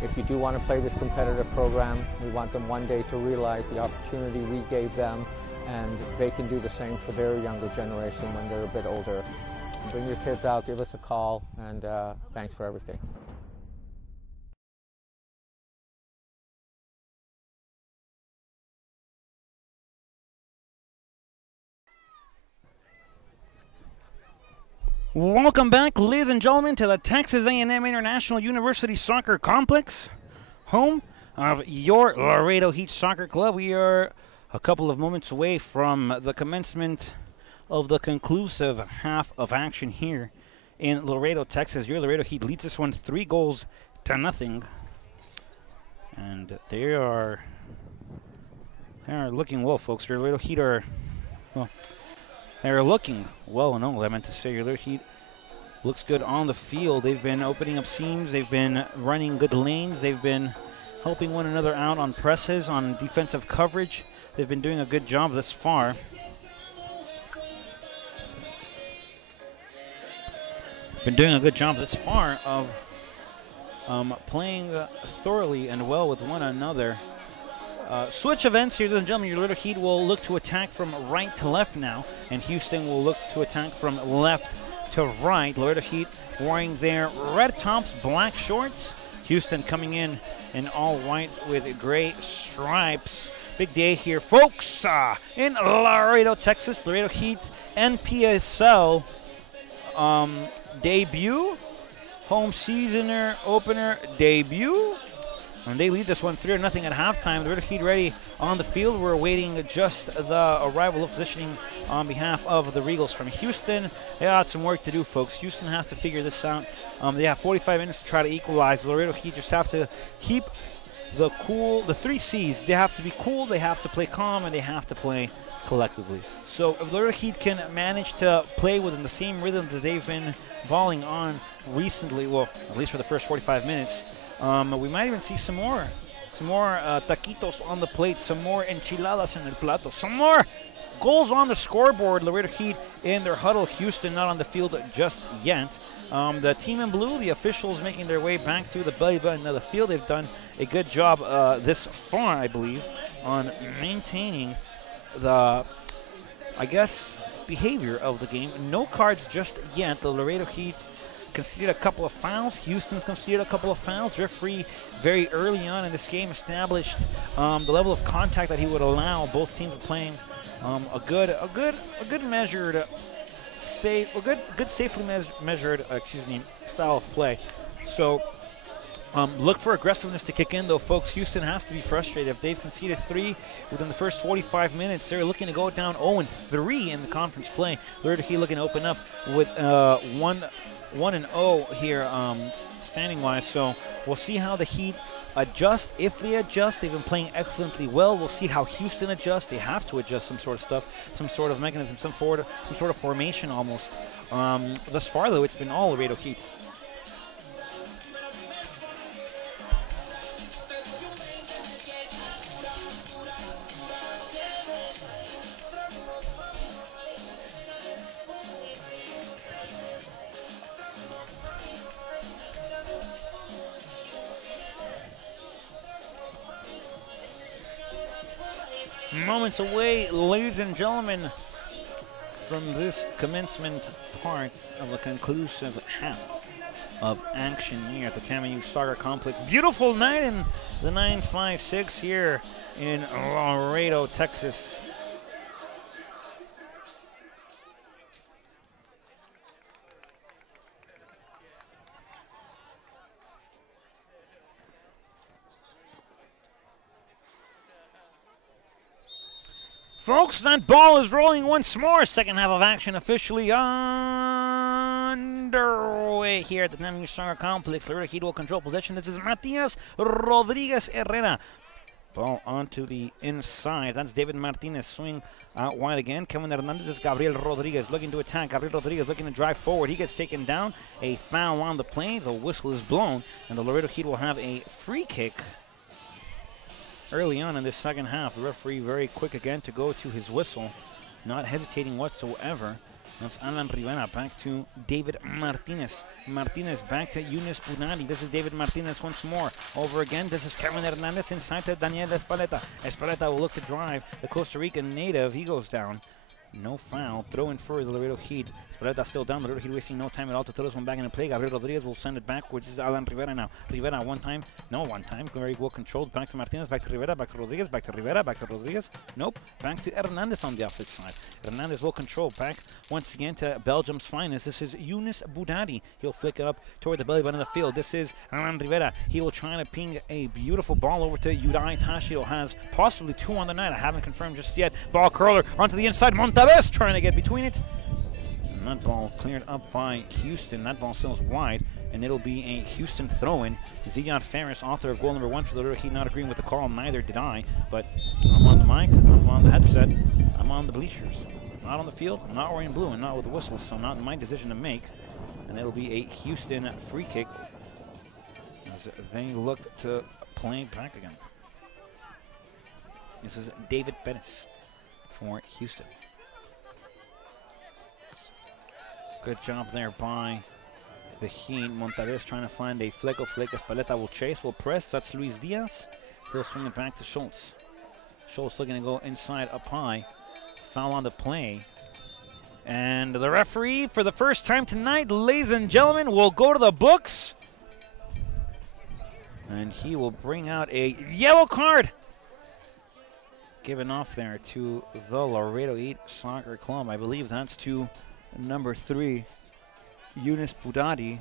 If you do want to play this competitive program, we want them one day to realize the opportunity we gave them, and they can do the same for their younger generation when they're a bit older. Bring your kids out, give us a call, and thanks for everything. Welcome back, ladies and gentlemen, to the Texas A&M International University Soccer Complex, home of your Laredo Heat Soccer Club. We are a couple of moments away from the commencement of the conclusive half of action here in Laredo, Texas. Your Laredo Heat leads this one 3-0. And they are looking well, folks. Your Laredo Heat are, well, they're looking well. No, I meant to say your Laredo Heat looks good on the field. They've been opening up seams. They've been running good lanes. They've been helping one another out on presses, on defensive coverage. They've been doing a good job thus far. of playing thoroughly and well with one another. Switch events here, ladies and gentlemen. Your Laredo Heat will look to attack from right to left now, and Houston will look to attack from left to right. Laredo Heat wearing their red tops, black shorts. Houston coming in all white with gray stripes. Big day here, folks, in Laredo, Texas. Laredo Heat NPSL debut, home season opener debut. And they lead this one 3-0 at halftime. The Laredo Heat ready on the field. We're awaiting just the arrival of positioning on behalf of the Regals from Houston. They got some work to do, folks. Houston has to figure this out. They have 45 minutes to try to equalize. The Laredo Heat just have to keep the 3 C's. They have to be cool, they have to play calm, and they have to play collectively. So if Laredo Heat can manage to play within the same rhythm that they've been balling on recently, well, at least for the first 45 minutes, We might even see some more taquitos on the plate, some more enchiladas in el plato, some more goals on the scoreboard. Laredo Heat in their huddle. Houston not on the field just yet. The team in blue, the officials making their way back to the belly button of the field. They've done a good job this far, I believe, on maintaining the, I guess, behavior of the game. No cards just yet. The Laredo Heat conceded a couple of fouls. Houston's conceded a couple of fouls. Referee very early on in this game established the level of contact that he would allow. Both teams are playing a good measured, safely measured, style of play. So look for aggressiveness to kick in, though, folks. Houston has to be frustrated. If they've conceded 3 within the first 45 minutes, they're looking to go down 0-3 in the conference play. Laredo Heat looking to open up with 1-0 here, standing-wise. So we'll see how the Heat adjust. If they adjust, they've been playing excellently well. We'll see how Houston adjusts. They have to adjust some sort of stuff, some sort of mechanism, some sort of formation almost. Thus far, though, it's been all Laredo Heat. Moments away, ladies and gentlemen, from this commencement part of the conclusive half of action here at the Tamu Soccer Complex. Beautiful night in the 956 here in Laredo, Texas. Folks, that ball is rolling once more. Second half of action officially underway here at the Tamu Soccer Complex. Laredo Heat will control possession. This is Matias Rodriguez Herrera. Ball onto the inside. That's David Martinez. Swing out wide again. Kevin Hernandez is Gabriel Rodriguez looking to attack. Gabriel Rodriguez looking to drive forward. He gets taken down. A foul on the play. The whistle is blown, and the Laredo Heat will have a free kick early on in this second half. The referee very quick again to go to his whistle, not hesitating whatsoever. That's Alan Rivera back to David Martinez. Martinez back to Yunus Bunadi. This is David Martinez once more. Over again, this is Kevin Hernandez inside to Daniel Espaleta. Espaleta will look to drive the Costa Rican native. He goes down. No foul. Throw in for the Laredo Heat. Espaleta still down. Laredo Heat wasting no time at all to throw this one back into play. Gabriel Rodriguez will send it back, which is Alan Rivera now. Rivera one time. Very well controlled. Back to Martinez. Back to Rivera. Back to Rodriguez. Back to Rivera. Back to Rodriguez. Nope. Back to Hernandez on the opposite side. Hernandez will control. Back once again to Belgium's finest. This is Yunus Budadi. He'll flick it up toward the belly button of the field. This is Alan Rivera. He will try to ping a beautiful ball over to Yudai Tashio. Has possibly 2 on the night. I haven't confirmed just yet. Ball curler onto the inside. Montaves trying to get between it. And that ball cleared up by Houston. That ball sails wide, and it'll be a Houston throw-in. Zion Ferris, author of goal number 1 for the Laredo Heat, not agreeing with the call. Neither did I. But I'm on the mic, I'm on the headset, I'm on the bleachers. Not on the field, I'm not wearing blue, and not with the whistle, so not my decision to make. And it'll be a Houston free kick as they look to play back again. This is David Pettis for Houston. Good job there by the Heat. Montares trying to find a flick. Espaleta will chase, will press. That's Luis Diaz. He'll swing it back to Schultz. Schultz looking to go inside up high. Foul on the play. And the referee, for the first time tonight, ladies and gentlemen, will go to the books. And he will bring out a yellow card. Given off there to the Laredo Heat Soccer Club. I believe that's to number 3, Yunus Budadi.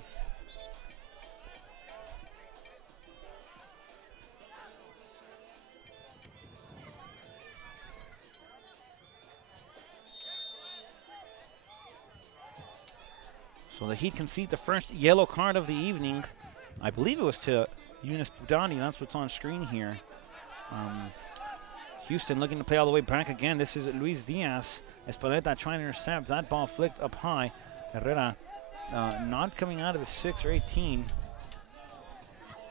So the Heat concede the first yellow card of the evening. I believe it was to Yunus Budadi. That's what's on screen here. Houston looking to play all the way back again. This is Luis Diaz. Espaleta trying to intercept. That ball flicked up high. Herrera not coming out of his 6 or 18.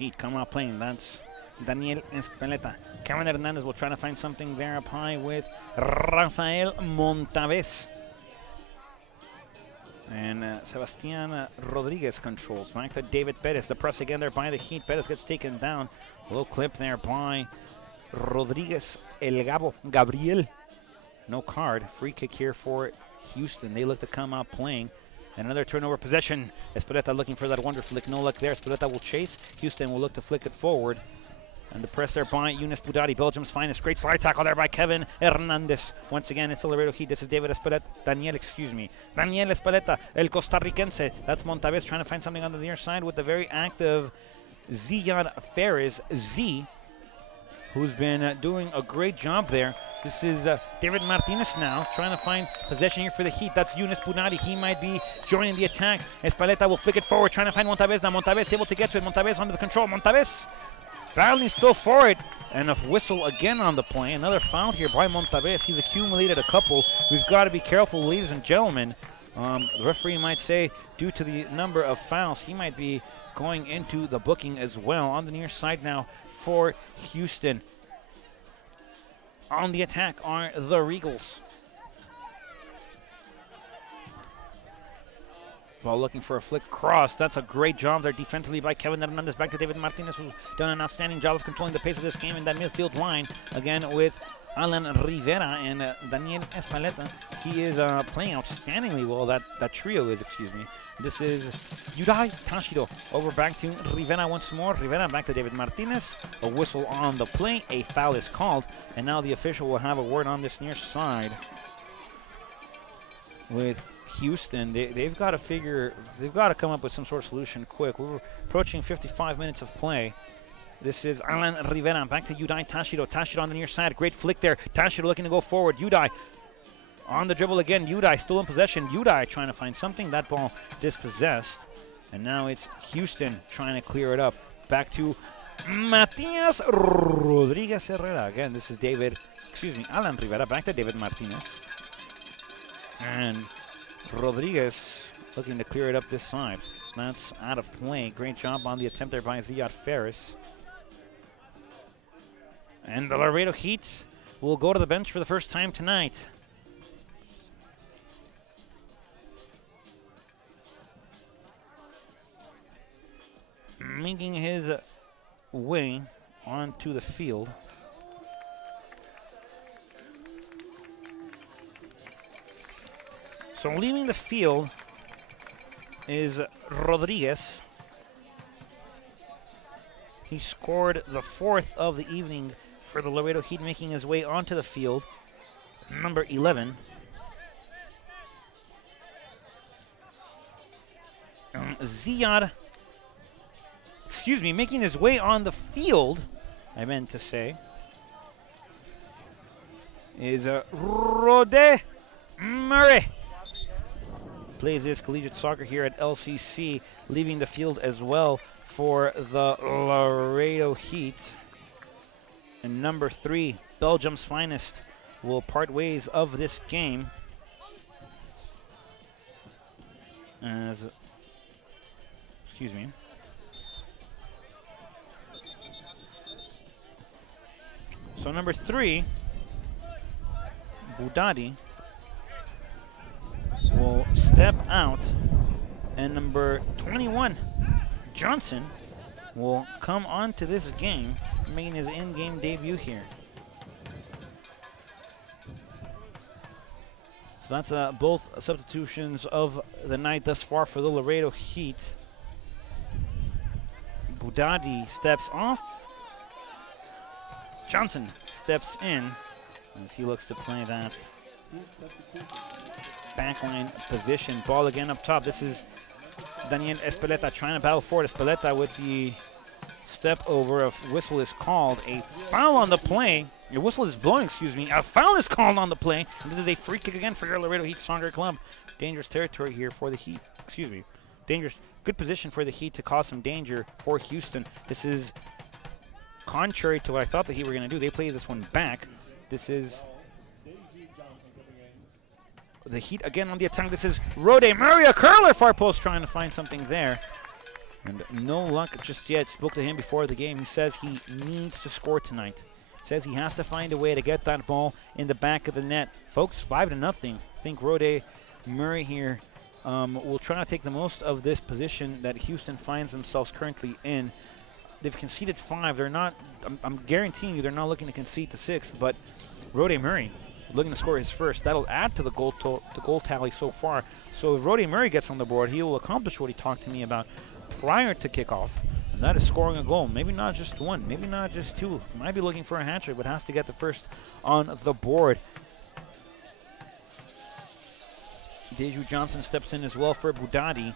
Heat come out playing. That's Daniel Espeleta. Kevin Hernandez will try to find something there up high with Rafael Montaves. And Sebastian Rodriguez controls. Back to David Perez. The press again there by the Heat. Perez gets taken down. A little clip there by Rodriguez El Gabo Gabriel. No card. Free kick here for Houston. They look to come out playing. And another turnover possession. Espeleta looking for that wonder flick. No luck there. Espeleta will chase. Houston will look to flick it forward. And the press there by Younes Boudadi, Belgium's finest. Great slide tackle there by Kevin Hernandez. Once again, it's the Laredo Heat. This is Daniel Espeleta, El Costarricense. That's Montaves trying to find something on the near side with the very active Ziad Ferris, Z, who's been doing a great job there. This is David Martinez now trying to find possession here for the Heat. That's Younes Boudadi. He might be joining the attack. Espeleta will flick it forward, trying to find Montaves. Now Montaves able to get to it. Montaves under the control. Montaves battling still for it, and a whistle again on the play. Another foul here by Montaves. He's accumulated a couple. We've got to be careful, ladies and gentlemen. The referee might say, due to the number of fouls, he might be going into the booking as well. On the near side now for Houston. On the attack are the Regals. While looking for a flick cross. That's a great job there defensively by Kevin Hernandez. Back to David Martinez, who's done an outstanding job of controlling the pace of this game in that midfield line. Again with Alan Rivera and Daniel Espeleta. He is playing outstandingly well. That trio is, excuse me. This is Yudai Tashiro. Over back to Rivera once more. Rivera back to David Martinez. A whistle on the play. A foul is called. And now the official will have a word on this near side with Houston. They've got to come up with some sort of solution quick. We're approaching 55 minutes of play. This is Alan Rivera back to Yudai Tashiro. Tashiro on the near side. Great flick there. Tashiro looking to go forward. Yudai on the dribble again. Yudai still in possession. Yudai trying to find something. That ball dispossessed. And now it's Houston trying to clear it up. Back to Matias Rodriguez Herrera. Again, this is Alan Rivera back to David Martinez. And Rodriguez looking to clear it up this side. That's out of play. Great job on the attempt there by Ziad Ferris. And the Laredo Heat will go to the bench for the first time tonight. Making his way onto the field. So leaving the field is Rodriguez. He scored the 4th of the evening for the Laredo Heat, making his way onto the field. Number 11. Making his way on the field, I meant to say, is Rode Murray. Plays his collegiate soccer here at LCC, leaving the field as well for the Laredo Heat. And number 3, Belgium's finest, will part ways of this game. So number 3, Boudadi, will step out, and number 21, Johnson, will come on to this game, making his in-game debut here. So that's both substitutions of the night thus far for the Laredo Heat. Boudadi steps off. Johnson steps in as he looks to play that backline position. Ball again up top. This is Daniel Espeleta trying to battle forward. Espeleta with the step over. A whistle is called. A foul on the play. Your whistle is blowing, excuse me. A foul is called on the play. And this is a free kick again for your Laredo Heat Soccer Club. Dangerous territory here for the Heat. Excuse me. Good position for the Heat to cause some danger for Houston. This is contrary to what I thought the Heat were going to do. They play this one back. This is the Heat again on the attack. This is Rode Murray, a curler, far post, trying to find something there. And no luck just yet. Spoke to him before the game. He says he needs to score tonight. Says he has to find a way to get that ball in the back of the net. Folks, 5-0. I think Rode Murray here will try to take the most of this position that Houston finds themselves currently in. They've conceded 5. They're not, I'm guaranteeing you, they're not looking to concede the 6th, but Rode Murray looking to score his first. That'll add to the goal tally so far. So if Rode Murray gets on the board, he will accomplish what he talked to me about prior to kickoff, and that is scoring a goal. Maybe not just one, maybe not just two. Might be looking for a hat trick, but has to get the first on the board. Deju Johnson steps in as well for Budadi.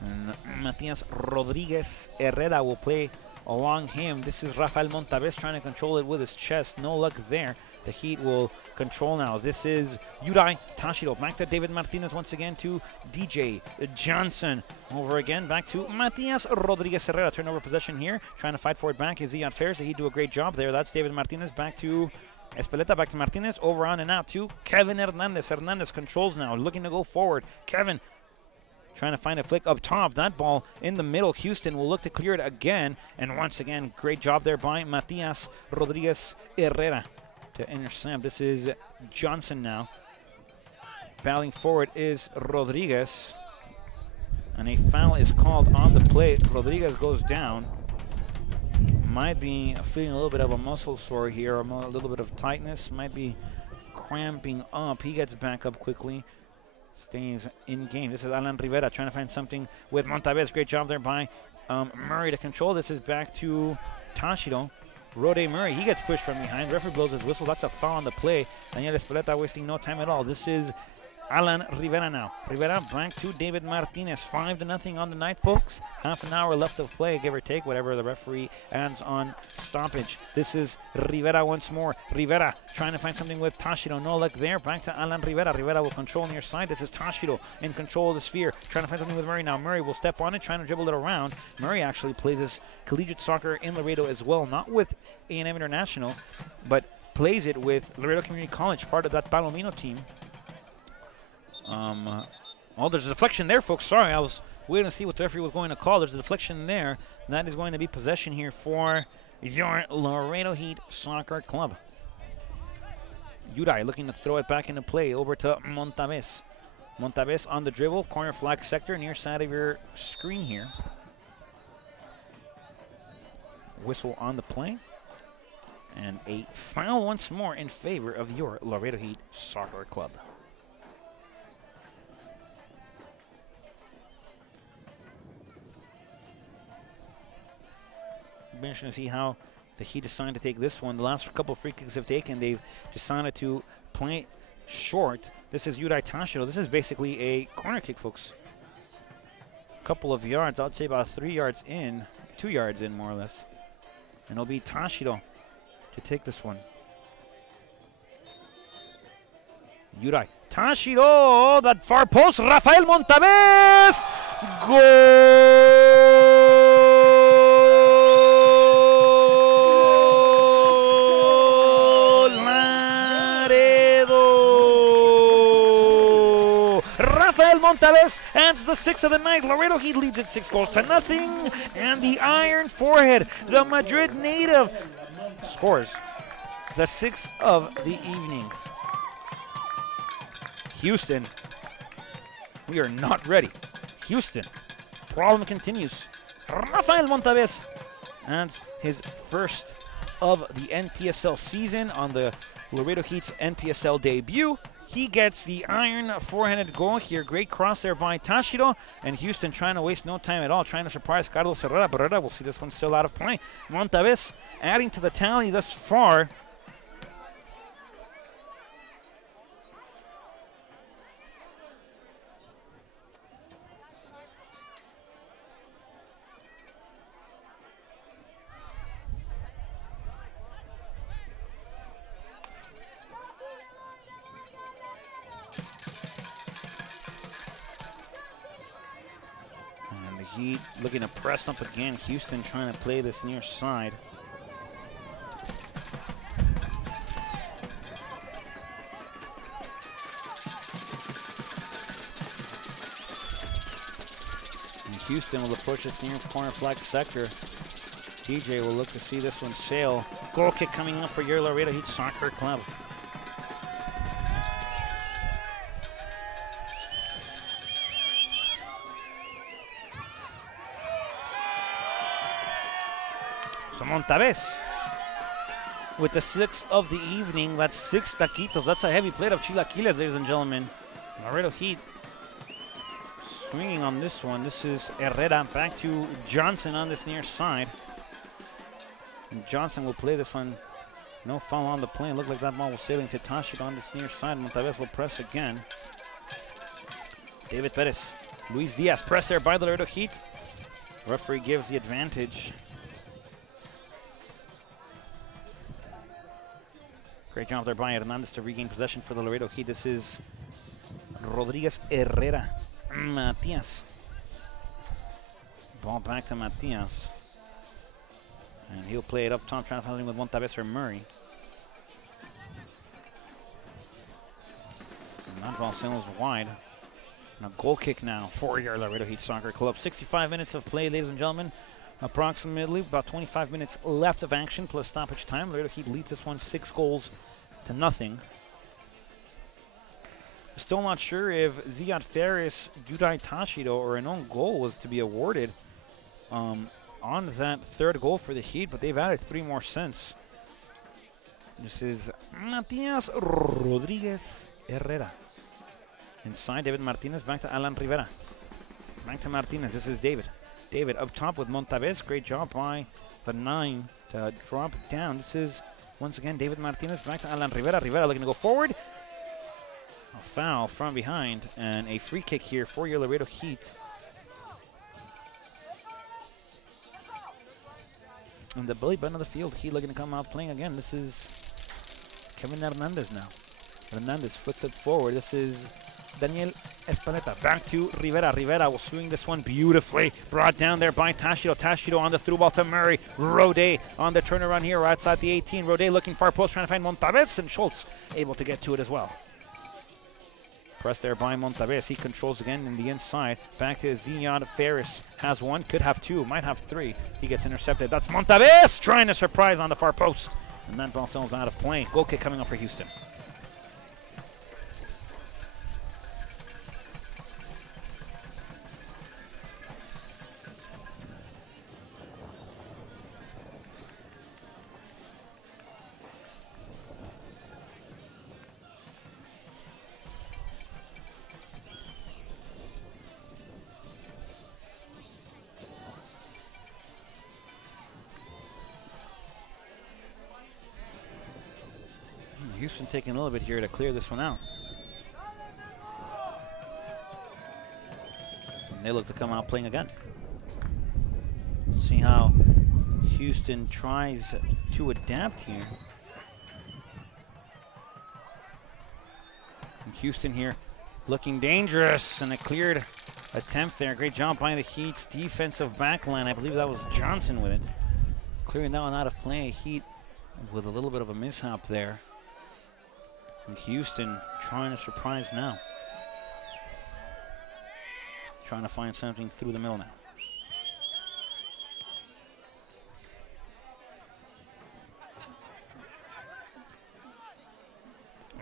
And Matias Rodriguez Herrera will play along him. This is Rafael Montaves trying to control it with his chest. No luck there. The Heat will control now. This is Yudai Tashiro. Back to David Martinez once again to DJ Johnson. Over again, back to Matias Rodriguez Herrera. Turnover possession here. Trying to fight for it back is Ziad Ferris. He'd do a great job there. That's David Martinez. Back to Espeleta, back to Martinez. Over on and out to Kevin Hernandez. Hernandez controls now. Looking to go forward. Kevin trying to find a flick up top. That ball in the middle. Houston will look to clear it again. And once again, great job there by Matias Rodriguez Herrera to intercept. This is Johnson now. Battling forward is Rodriguez. And a foul is called on the play. Rodriguez goes down. Might be feeling a little bit of a muscle sore here, a little bit of tightness. Might be cramping up. He gets back up quickly. Stays in game. This is Alan Rivera trying to find something with Montaves. Great job there by Murray to control. This is back to Tashiro. Rode Murray, he gets pushed from behind. Referee blows his whistle. That's a foul on the play. Daniel Espeleta wasting no time at all. This is Alan Rivera now. Rivera back to David Martinez. 5-0 on the night, folks. Half an hour left of play, give or take, whatever the referee adds on stoppage. This is Rivera once more. Rivera trying to find something with Tashiro. No luck there. Back to Alan Rivera. Rivera will control near side. This is Tashiro in control of the sphere. Trying to find something with Murray now. Murray will step on it, trying to dribble it around. Murray actually plays his collegiate soccer in Laredo as well. Not with A&M International, but plays it with Laredo Community College, part of that Palomino team. Oh, there's a deflection there, folks. Sorry, I was waiting to see what the referee was going to call. There's a deflection there. And that is going to be possession here for your Laredo Heat Soccer Club. Yudai looking to throw it back into play over to Montaves. Montaves on the dribble, corner flag sector, near side of your screen here. Whistle on the play. And a foul once more in favor of your Laredo Heat Soccer Club. Be interesting to see how the Heat decided to take this one. The last couple of free kicks they've taken, they've decided to play short. This is Yudai Tashiro. This is basically a corner kick, folks. A couple of yards, I'd say about 3 yards in, 2 yards in more or less. And it'll be Tashiro to take this one. Yudai Tashiro, that far post, Rafael Montaves! Goal! Montaves adds the 6th of the night. Laredo Heat leads it 6-0. And the Iron Forehead, the Madrid native, scores the 6th of the evening. Houston, we are not ready. Houston, problem continues. Rafael Montaves adds his first of the NPSL season on the Laredo Heat's NPSL debut. He gets the iron four-handed goal here. Great cross there by Tashiro. And Houston trying to waste no time at all, trying to surprise Carlos Herrera. But Herrera will see this one still out of play. Montaves adding to the tally thus far. Heat looking to press up again. Houston trying to play this near side. And Houston will push its near corner flag sector. DJ will look to see this one sail. Goal kick coming up for your Laredo Heat Soccer Club. So Montavez with the 6th of the evening. That's 6 taquitos. That's a heavy plate of chilaquiles, ladies and gentlemen. Laredo Heat swinging on this one. This is Herrera back to Johnson on this near side. And Johnson will play this one. No foul on the play. It looked like that ball was sailing to Tashiro on this near side. Montavez will press again. David Perez. Luis Diaz press there by the Laredo Heat. Referee gives the advantage. Great job there by Hernandez to regain possession for the Laredo Heat. This is Rodriguez Herrera. Matias. Ball back to Matias. And he'll play it up top, trying to find with Montavez or Murray. And that ball sails wide. And a goal kick now for your Laredo Heat Soccer Club. 65 minutes of play, ladies and gentlemen. Approximately about 25 minutes left of action plus stoppage time. Laredo Heat leads this one 6-0. Still not sure if Ziad Ferris, Yudai Tashido, or an own goal was to be awarded on that third goal for the Heat, but they've added 3 more since. This is Matias Rodriguez Herrera. Inside, David Martinez, back to Alan Rivera. Back to Martinez, this is David. David up top with Montavez, great job by the 9 to drop down. This is, once again, David Martinez, back to Alan Rivera. Rivera looking to go forward. A foul from behind, and a free kick here for your Laredo Heat. And the belly button of the field, Heat looking to come out playing again. This is Kevin Hernandez now. Hernandez flips it forward. This is Daniel Espaleta. Back to Rivera. Rivera will swing this one beautifully. Brought down there by Tashido. Tashido on the through ball to Murray. Rode on the turnaround here outside the 18. Rode looking far post, trying to find Montavez, and Schultz able to get to it as well. Press there by Montavez. He controls again in the inside. Back to Ziad Ferris. Has 1, could have 2, might have 3. He gets intercepted. That's Montavez trying to surprise on the far post. And that ball sails out of play. Goal kick coming up for Houston. Houston taking a little bit here to clear this one out. And they look to come out playing again. See how Houston tries to adapt here. And Houston here looking dangerous, and a cleared attempt there. Great job by the Heat's defensive backline. I believe that was Johnson with it. Clearing that one out of play. Heat with a little bit of a mishap there. And Houston trying to surprise now. Trying to find something through the middle now.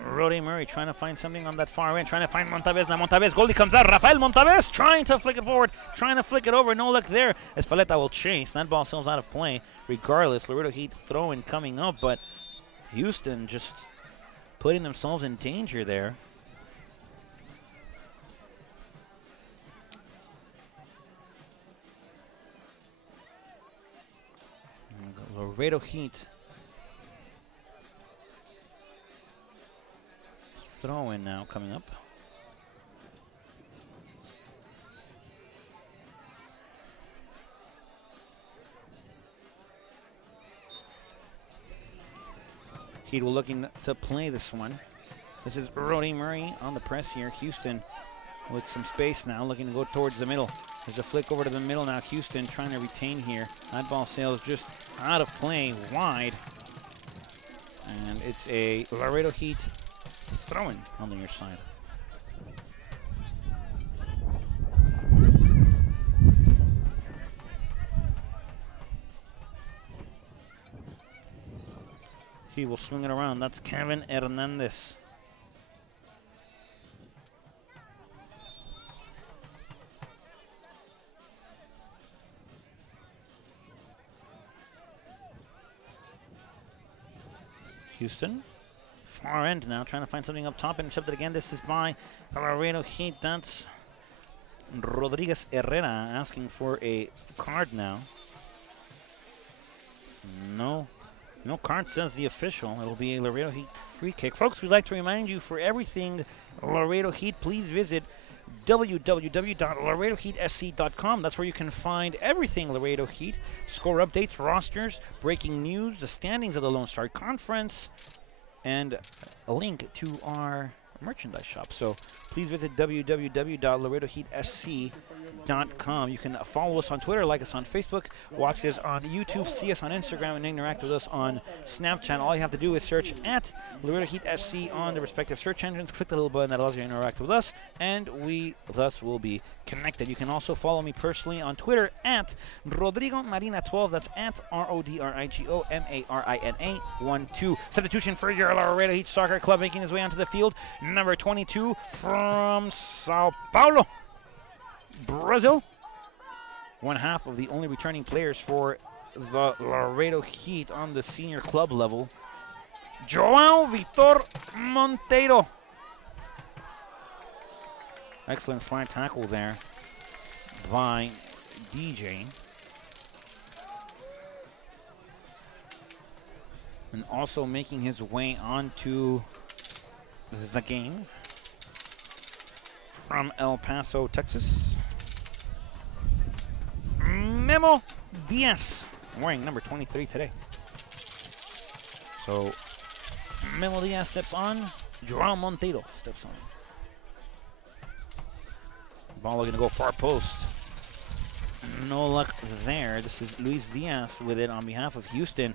Roddy Murray trying to find something on that far end, trying to find Montavez. Now Montavez, goalie comes out. Rafael Montavez trying to flick it forward, trying to flick it over. No luck there. Espaleta will chase. That ball sails out of play. Regardless, Laredo Heat throwing coming up, but Houston just putting themselves in danger there. Laredo Heat throw in now coming up. Heat will looking to play this one. This is Roddy Murray on the press here. Houston with some space now, looking to go towards the middle. There's a flick over to the middle now. Houston trying to retain here. That ball sails just out of play, wide. And it's a Laredo Heat throw-in on the near side. He will swing it around. That's Kevin Hernandez. Houston. Far end now, trying to find something up top. Intercepted again. This is by Laredo Heat. That's Rodriguez Herrera asking for a card now. No card, says the official. It'll be a Laredo Heat free kick. Folks, we'd like to remind you, for everything Laredo Heat, please visit www.laredoheatsc.com. That's where you can find everything Laredo Heat. Score updates, rosters, breaking news, the standings of the Lone Star Conference, and a link to our merchandise shop. So please visit www.laredoheatsc.com. You can follow us on Twitter, like us on Facebook, watch us on YouTube, see us on Instagram, and interact with us on Snapchat. All you have to do is search at Laredo Heat SC on the respective search engines. Click the little button that allows you to interact with us, and we thus will be connected. You can also follow me personally on Twitter at Rodrigo Marina12. That's at RODRIGO MARINA12. Substitution for your Laredo Heat Soccer Club, making his way onto the field. Number 22 from Sao Paulo, Brazil. One half of the only returning players for the Laredo Heat on the senior club level. João Vitor Monteiro. Excellent slide tackle there by DJ. And also making his way onto the game from El Paso, Texas. Memo Diaz, wearing number 23 today. So Memo Diaz steps on, João Monteiro steps on. Ball going to go far post. No luck there. This is Luis Diaz with it on behalf of Houston.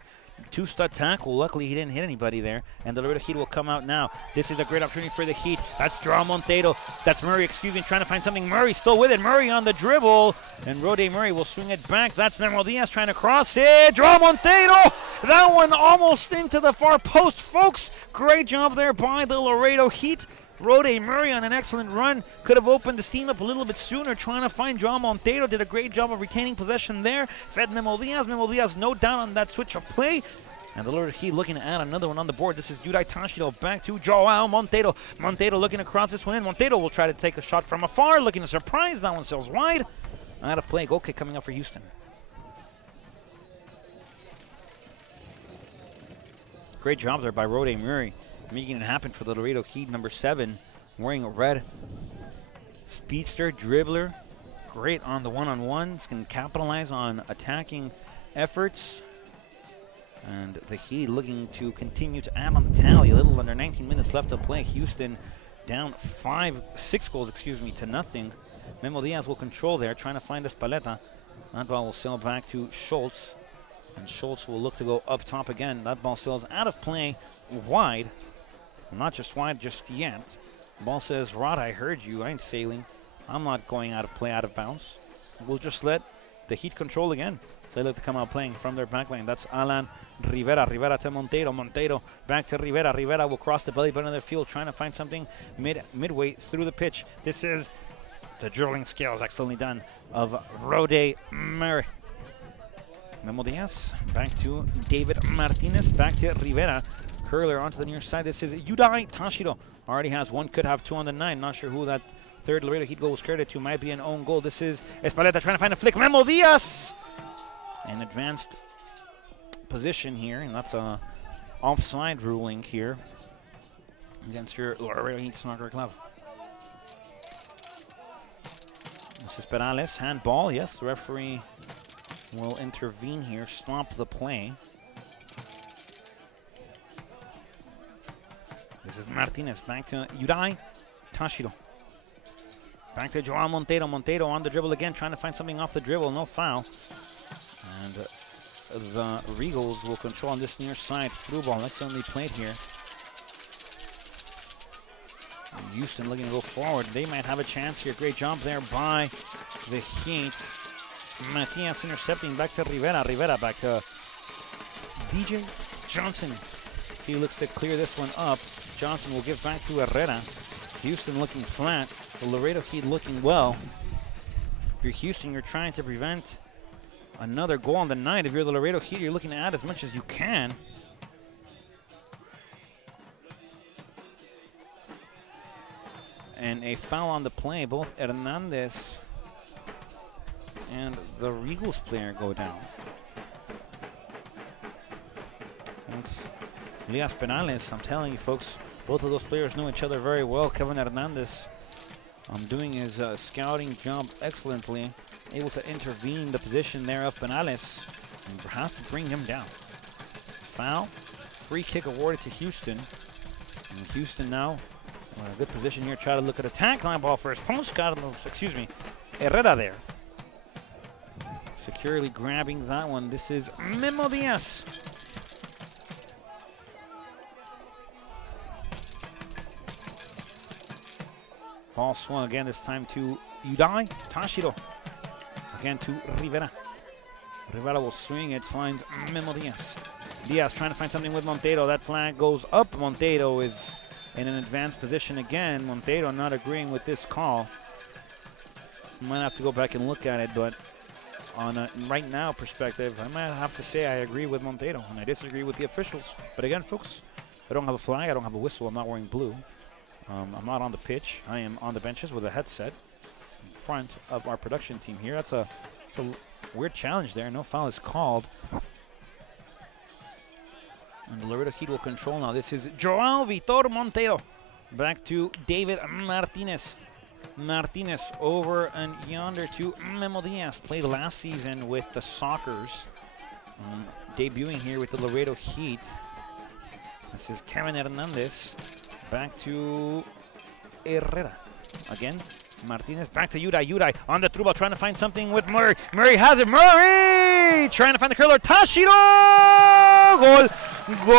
Two-stud tackle. Luckily, he didn't hit anybody there. And the Laredo Heat will come out now. This is a great opportunity for the Heat. That's João Monteiro. That's Murray, excuse me, trying to find something. Murray still with it. Murray on the dribble. And Rode Murray will swing it back. That's Memo Diaz trying to cross it. João Monteiro. That one almost into the far post, folks. Great job there by the Laredo Heat. Rode Murray on an excellent run. Could have opened the seam up a little bit sooner, trying to find João Monteiro. Did a great job of retaining possession there. Fed Memo Diaz. Memo Diaz no down on that switch of play. And the Laredo Heat looking to add another one on the board. This is Yudai Tashiro back to João Monteiro. Monteiro looking to cross this one in. Monteiro will try to take a shot from afar, looking to surprise. That one sails wide. Out of play. Goal kick coming up for Houston. Great job there by Rode Murray, making it happen for the Laredo Heat. Number 7, wearing a red. Speedster, dribbler. Great on the one-on-ones. Can capitalize on attacking efforts. And the Heat looking to continue to add on the tally. A little under 19 minutes left to play. Houston down 6 goals, to nothing. Memo Diaz will control there, trying to find Espaleta. That ball will sail back to Schultz. And Schultz will look to go up top again. That ball sails out of play, wide. Not just wide, just yet. Ball says, Rod, I heard you. I ain't sailing. I'm not going out of play, out of bounds. We'll just let the Heat control again. They look to come out playing from their back line. That's Alan Rivera. Rivera to Monteiro. Monteiro back to Rivera. Rivera will cross the belly button of the field, trying to find something midway through the pitch. This is the dribbling skills, excellently done, of Rode Murray. Memo Diaz back to David Martinez. Back to Rivera. Curler onto the near side. This is Yudai Tashiro. Already has one, could have two on the 9. Not sure who that third Laredo Heat goal was credited to. Might be an own goal. This is Espaleta trying to find a flick. Memo Diaz! An advanced position here, and that's a offside ruling here against your Laredo Heat Soccer Club. This is Perales, handball. Yes, the referee will intervene here, stop the play. This is Martinez, back to Yudai Tashiro. Back to João Monteiro. Monteiro on the dribble again, trying to find something off the dribble, no foul. And the Regals will control on this near side. Through ball, excellently played here. And Houston looking to go forward. They might have a chance here. Great job there by the Heat. Matias intercepting back to Rivera. Rivera back to DJ Johnson. He looks to clear this one up. Johnson will give back to Herrera. Houston looking flat. The Laredo Heat looking well. If you're Houston, you're trying to prevent another goal on the night. If you're the Laredo Heat, you're looking to add as much as you can. And a foul on the play. Both Hernandez and the Regals player go down. Thanks. Elias Penales, I'm telling you folks, both of those players know each other very well. Kevin Hernandez doing his scouting job excellently, able to intervene in the position there of Penales and perhaps to bring him down. Foul, free kick awarded to Houston. And Houston now in a good position here, try to look at attack line ball first. Herrera there. Securely grabbing that one. This is Memo Diaz. Ball swung again, this time to Udai Tashiro. Again to Rivera. Rivera will swing it, finds Memo Diaz. Diaz trying to find something with Montero. That flag goes up. Montero is in an advanced position again. Montero not agreeing with this call. Might have to go back and look at it, but on a right now perspective, I might have to say I agree with Montero and I disagree with the officials. But again, folks, I don't have a flag, I don't have a whistle, I'm not wearing blue. I'm not on the pitch. I am on the benches with a headset in front of our production team here. That's a weird challenge there. No foul is called. And the Laredo Heat will control now. This is Joao Vitor Montero. Back to David Martinez. Martinez over and yonder to Memo Diaz. Played last season with the Sockers. Debuting here with the Laredo Heat. This is Kevin Hernandez. Back to Herrera. Again, Martinez back to Udai. Udai on the through ball, trying to find something with Murray. Murray has it. Murray trying to find the curler. Tashiro! Goal! Goal!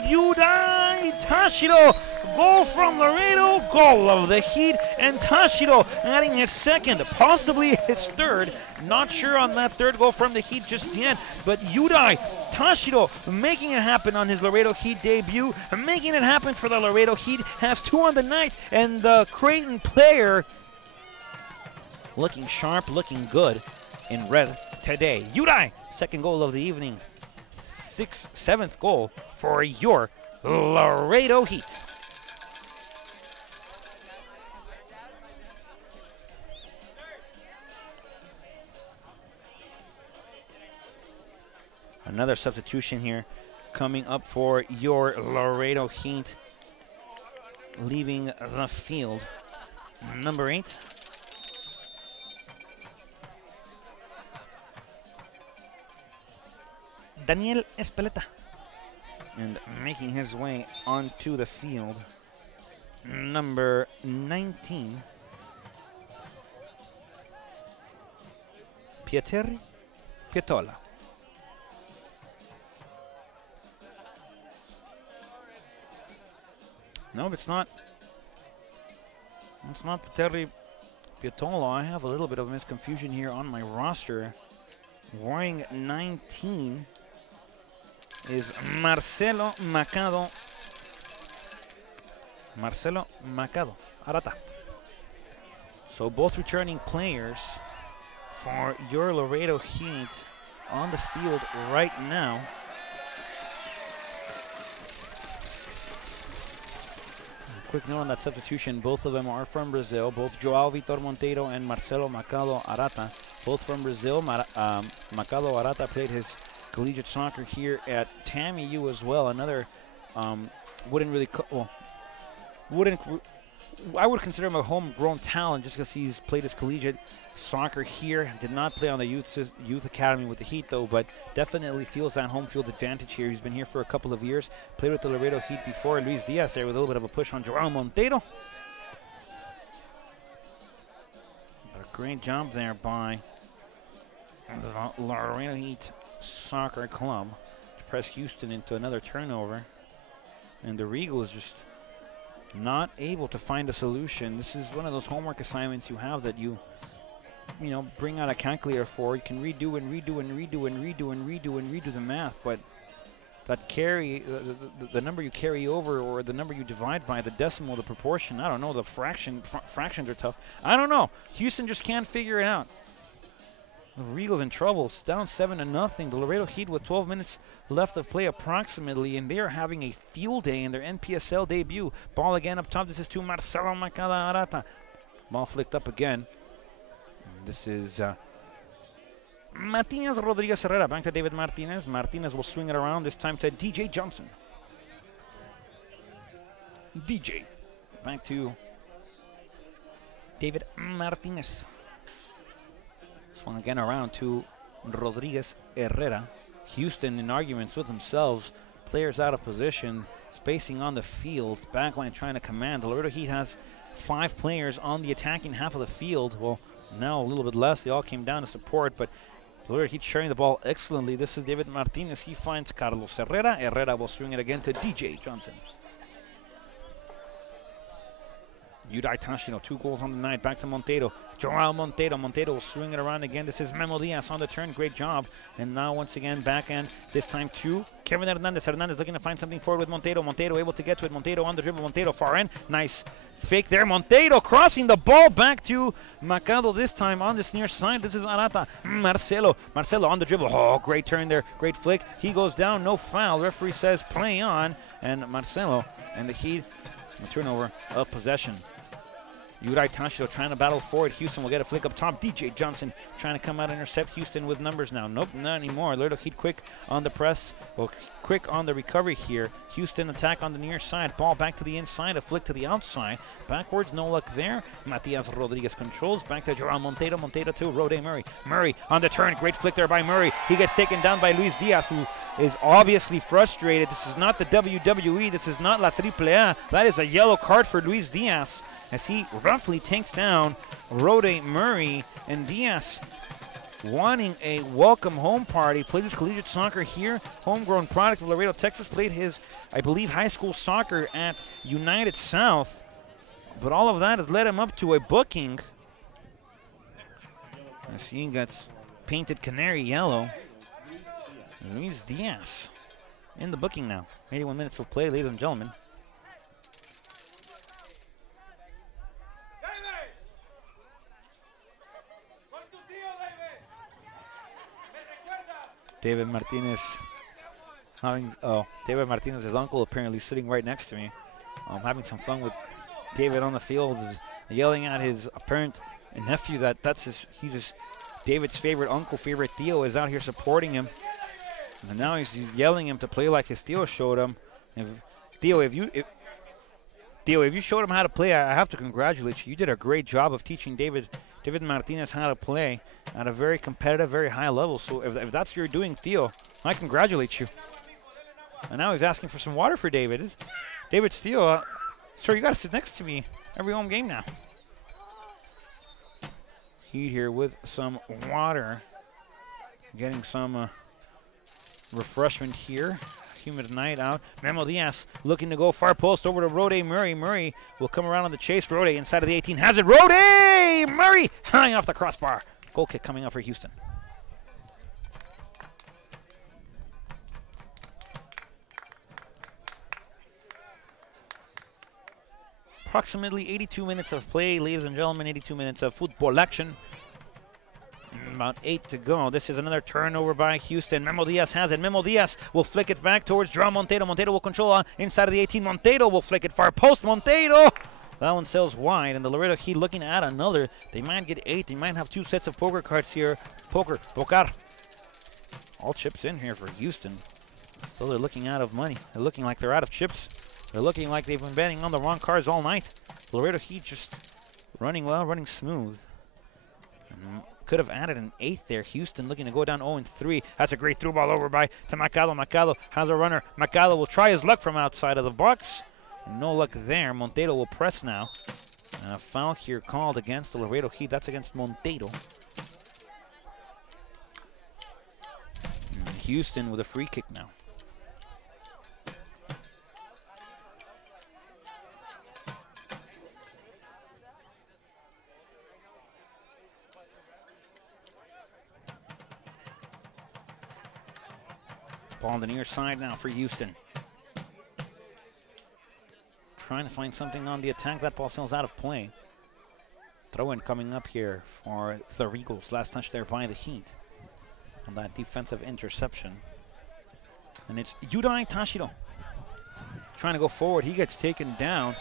Udai Tashiro! Goal from Laredo, goal of the Heat, and Tashiro adding his second, possibly his third. Not sure on that third goal from the Heat just yet, but Udai Tashiro making it happen on his Laredo Heat debut, making it happen for the Laredo Heat, has 2 on the night, and the Creighton player looking sharp, looking good in red today. Udai, second goal of the evening, 7th goal for your Laredo Heat. Another substitution here coming up for your Laredo Heat. Leaving the field, number 8. Daniel Espeleta. And making his way onto the field, number 19. Pietri Pietola. No, it's not. It's not Pietri Pietola. I have a little bit of misconfusion here on my roster. Wearing 19 is Marcelo Macado. Marcelo Macado Arata. So both returning players for your Laredo Heat on the field right now. Quick note on that substitution, both of them are from Brazil. Both Joao Vitor Montero and Marcelo Macado Arata, both from Brazil. Macado Arata played his collegiate soccer here at TAMU as well. Another I would consider him a homegrown talent just because he's played his collegiate soccer here. Did not play on the youth academy with the Heat though, but definitely feels that home field advantage here. He's been here for a couple of years. Played with the Laredo Heat before. Luis Diaz there with a little bit of a push on Joao Montero. But a great job there by the Laredo Heat Soccer Club to press Houston into another turnover. And the Regals just not able to find a solution. This is one of those homework assignments you have that you you know, bring out a calculator for. You can redo and redo and redo and redo and redo and redo the math, but that carry, the number you carry over or the number you divide by, the decimal, the proportion, I don't know, the fractions are tough. I don't know. Houston just can't figure it out. The Regals in trouble. It's down 7-0. The Laredo Heat with 12 minutes left of play approximately, and they are having a field day in their NPSL debut. Ball again up top. This is to Marcelo Macala-Arata. Ball flicked up again. And this is Matias Rodriguez Herrera. Back to David Martinez. Martinez will swing it around, this time to DJ Johnson. DJ. Back to David Martinez. Swung again around to Rodriguez Herrera. Houston in arguments with themselves. Players out of position. Spacing on the field. Backline trying to command. The Laredo Heat has 5 players on the attacking half of the field. Well, now a little bit less. They all came down to support, but the Laredo Heat sharing the ball excellently. This is David Martinez. He finds Carlos Herrera. Herrera will swing it again to DJ Johnson. Yudai Tashino, 2 goals on the night. Back to Monteiro. Joao Monteiro. Monteiro will swing it around again. This is Memo Diaz on the turn. Great job. And now once again, back end. This time to Kevin Hernandez. Hernandez looking to find something forward with Monteiro. Monteiro able to get to it. Monteiro on the dribble. Monteiro far end. Nice fake there. Monteiro crossing the ball back to Macado this time on this near side. This is Arata. Marcelo. Marcelo on the dribble. Oh, great turn there. Great flick. He goes down. No foul. Referee says play on. And Marcelo and the Heat, a turnover of possession. Yudai Tashio trying to battle forward. Houston will get a flick up top. DJ Johnson trying to come out and intercept Houston with numbers now. Nope, not anymore. Laredo Heat quick on the press. Well, quick on the recovery here. Houston attack on the near side. Ball back to the inside. A flick to the outside. Backwards, no luck there. Matias Rodriguez controls. Back to Joao Monteiro. Monteiro to Rode Murray. Murray on the turn. Great flick there by Murray. He gets taken down by Luis Diaz, who is obviously frustrated. This is not the WWE. This is not La AAA. That is a yellow card for Luis Diaz, as he roughly takes down Rode Murray. And Diaz wanting a welcome home party. Played his collegiate soccer here. Homegrown product of Laredo, Texas. Played his, I believe, high school soccer at United South. But all of that has led him up to a booking, as he gets painted canary yellow. Luis Diaz in the booking now. 81 minutes of play, ladies and gentlemen. David Martinez David Martinez's uncle apparently sitting right next to me, having some fun with David on the field, yelling at his apparent nephew he's David's favorite uncle, favorite Theo, is out here supporting him. And now he's yelling him to play like his Theo showed him. Theo, if you showed him how to play, I have to congratulate you. You did a great job of teaching David Martinez how to play at a very competitive, very high level. So if that's what you're doing, Theo, I congratulate you. And now he's asking for some water for David. David's Theo, sir, you got to sit next to me every home game now. Heat here with some water, getting some refreshment here. Humid night out. Memo Diaz looking to go far post over to Rode Murray. Murray will come around on the chase. Rode inside of the 18 has it. Rode Murray high off the crossbar. Goal kick coming up for Houston. Approximately 82 minutes of play, ladies and gentlemen. 82 minutes of football action. About 8 to go. This is another turnover by Houston. Memo Diaz has it. Memo Diaz will flick it back towards Joao Monteiro. Monteiro will control inside of the 18. Monteiro will flick it far post. Monteiro! That one sails wide, and the Laredo Heat looking at another. They might get 8. They might have 2 sets of poker cards here. Poker. All chips in here for Houston. So they're looking out of money. They're looking like they're out of chips. They're looking like they've been betting on the wrong cards all night. Laredo Heat just running well, running smooth. Could have added an 8th there. Houston looking to go down 0-3. That's a great through ball over to Macado. Macado has a runner. Macado will try his luck from outside of the box. No luck there. Monteiro will press now. And a foul here called against the Laredo Heat. That's against Monteiro. And Houston with a free kick now. Ball on the near side now for Houston. Trying to find something on the attack. That ball sails out of play. Throw-in coming up here for the Regals. Last touch there by the Heat on that defensive interception. And it's Yudai Tashiro trying to go forward. He gets taken down.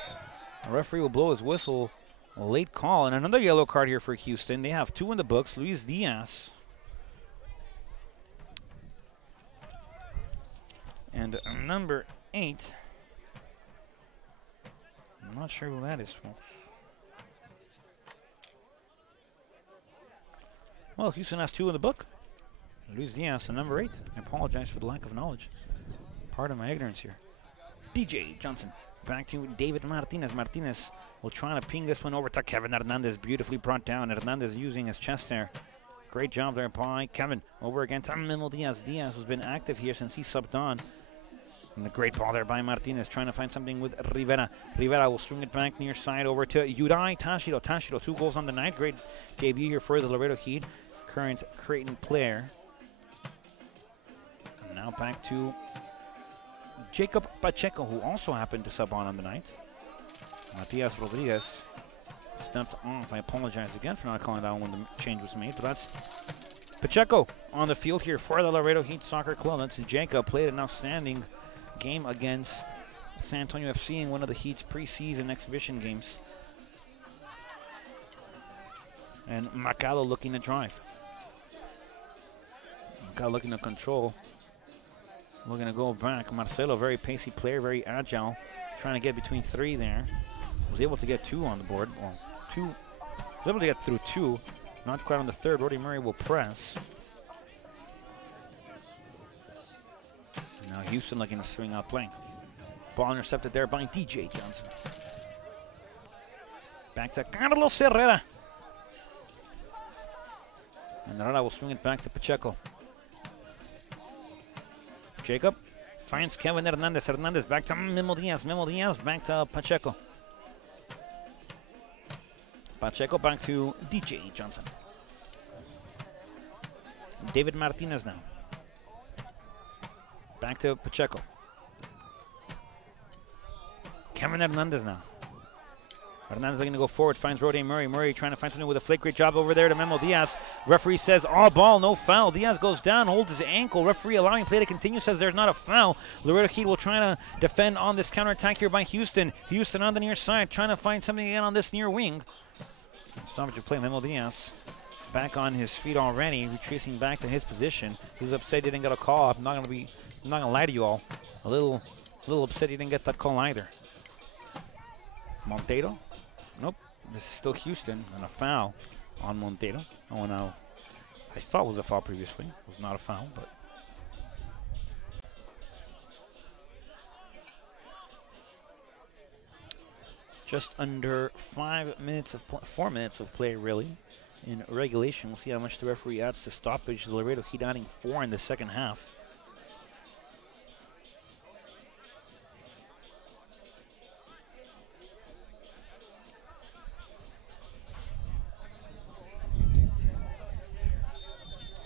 The referee will blow his whistle. A late call. And another yellow card here for Houston. They have 2 in the books. Luis Diaz. And number 8. I'm not sure who that is, folks. Well, Houston has 2 in the book. Luis Diaz and number 8. I apologize for the lack of knowledge. Pardon my ignorance here. DJ Johnson. Back to David Martinez. Martinez will try to ping this one over to Kevin Hernandez. Beautifully brought down. Hernandez using his chest there. Great job there by Kevin. Over again to Memo Diaz. Diaz has been active here since he subbed on. And the great ball there by Martinez, trying to find something with Rivera. Rivera will swing it back near side over to Yudai Tashiro. Tashiro, 2 goals on the night. Great debut here for the Laredo Heat. Current Creighton player. And now back to Jacob Pacheco, who also happened to sub on the night. Matias Rodriguez stepped off. I apologize again for not calling that one when the change was made, but that's Pacheco on the field here for the Laredo Heat Soccer Club. That's Jacob. Played an outstanding game against San Antonio FC in one of the Heat's preseason exhibition games. And Macalo looking to drive. Macalo looking to control. Looking to go back. Marcelo, very pacey player, very agile. Trying to get between 3 there. Was able to get 2 on the board. Well, 2. Was able to get through 2. Not quite on the 3rd. Roddy Murray will press. Now Houston looking to swing out playing. Ball intercepted there by DJ Johnson. Back to Carlos Herrera. And Herrera will swing it back to Pacheco. Jacob finds Kevin Hernandez. Hernandez back to Memo Diaz. Memo Diaz back to Pacheco. Pacheco back to DJ Johnson. David Martinez now. Back to Pacheco. Kevin Hernandez now. Hernandez looking to go forward, finds Roddy Murray. Murray trying to find something with a flick. Great job over there to Memo Diaz. Referee says all ball, no foul. Diaz goes down, holds his ankle. Referee allowing play to continue, says there's not a foul. Laredo Heat will try to defend on this counterattack here by Houston. Houston on the near side, trying to find something again on this near wing. Stoppage of play, Memo Diaz back on his feet already, retracing back to his position. He was upset he didn't get a call. I'm not gonna lie to you all. A little upset he didn't get that call either. Monteiro? Nope. This is still Houston and a foul on Monteiro. Oh no. I thought it was a foul previously. It was not a foul, but just under 4 minutes of play really in regulation. We'll see how much the referee adds to stoppage. The Laredo Heat adding 4 in the second half.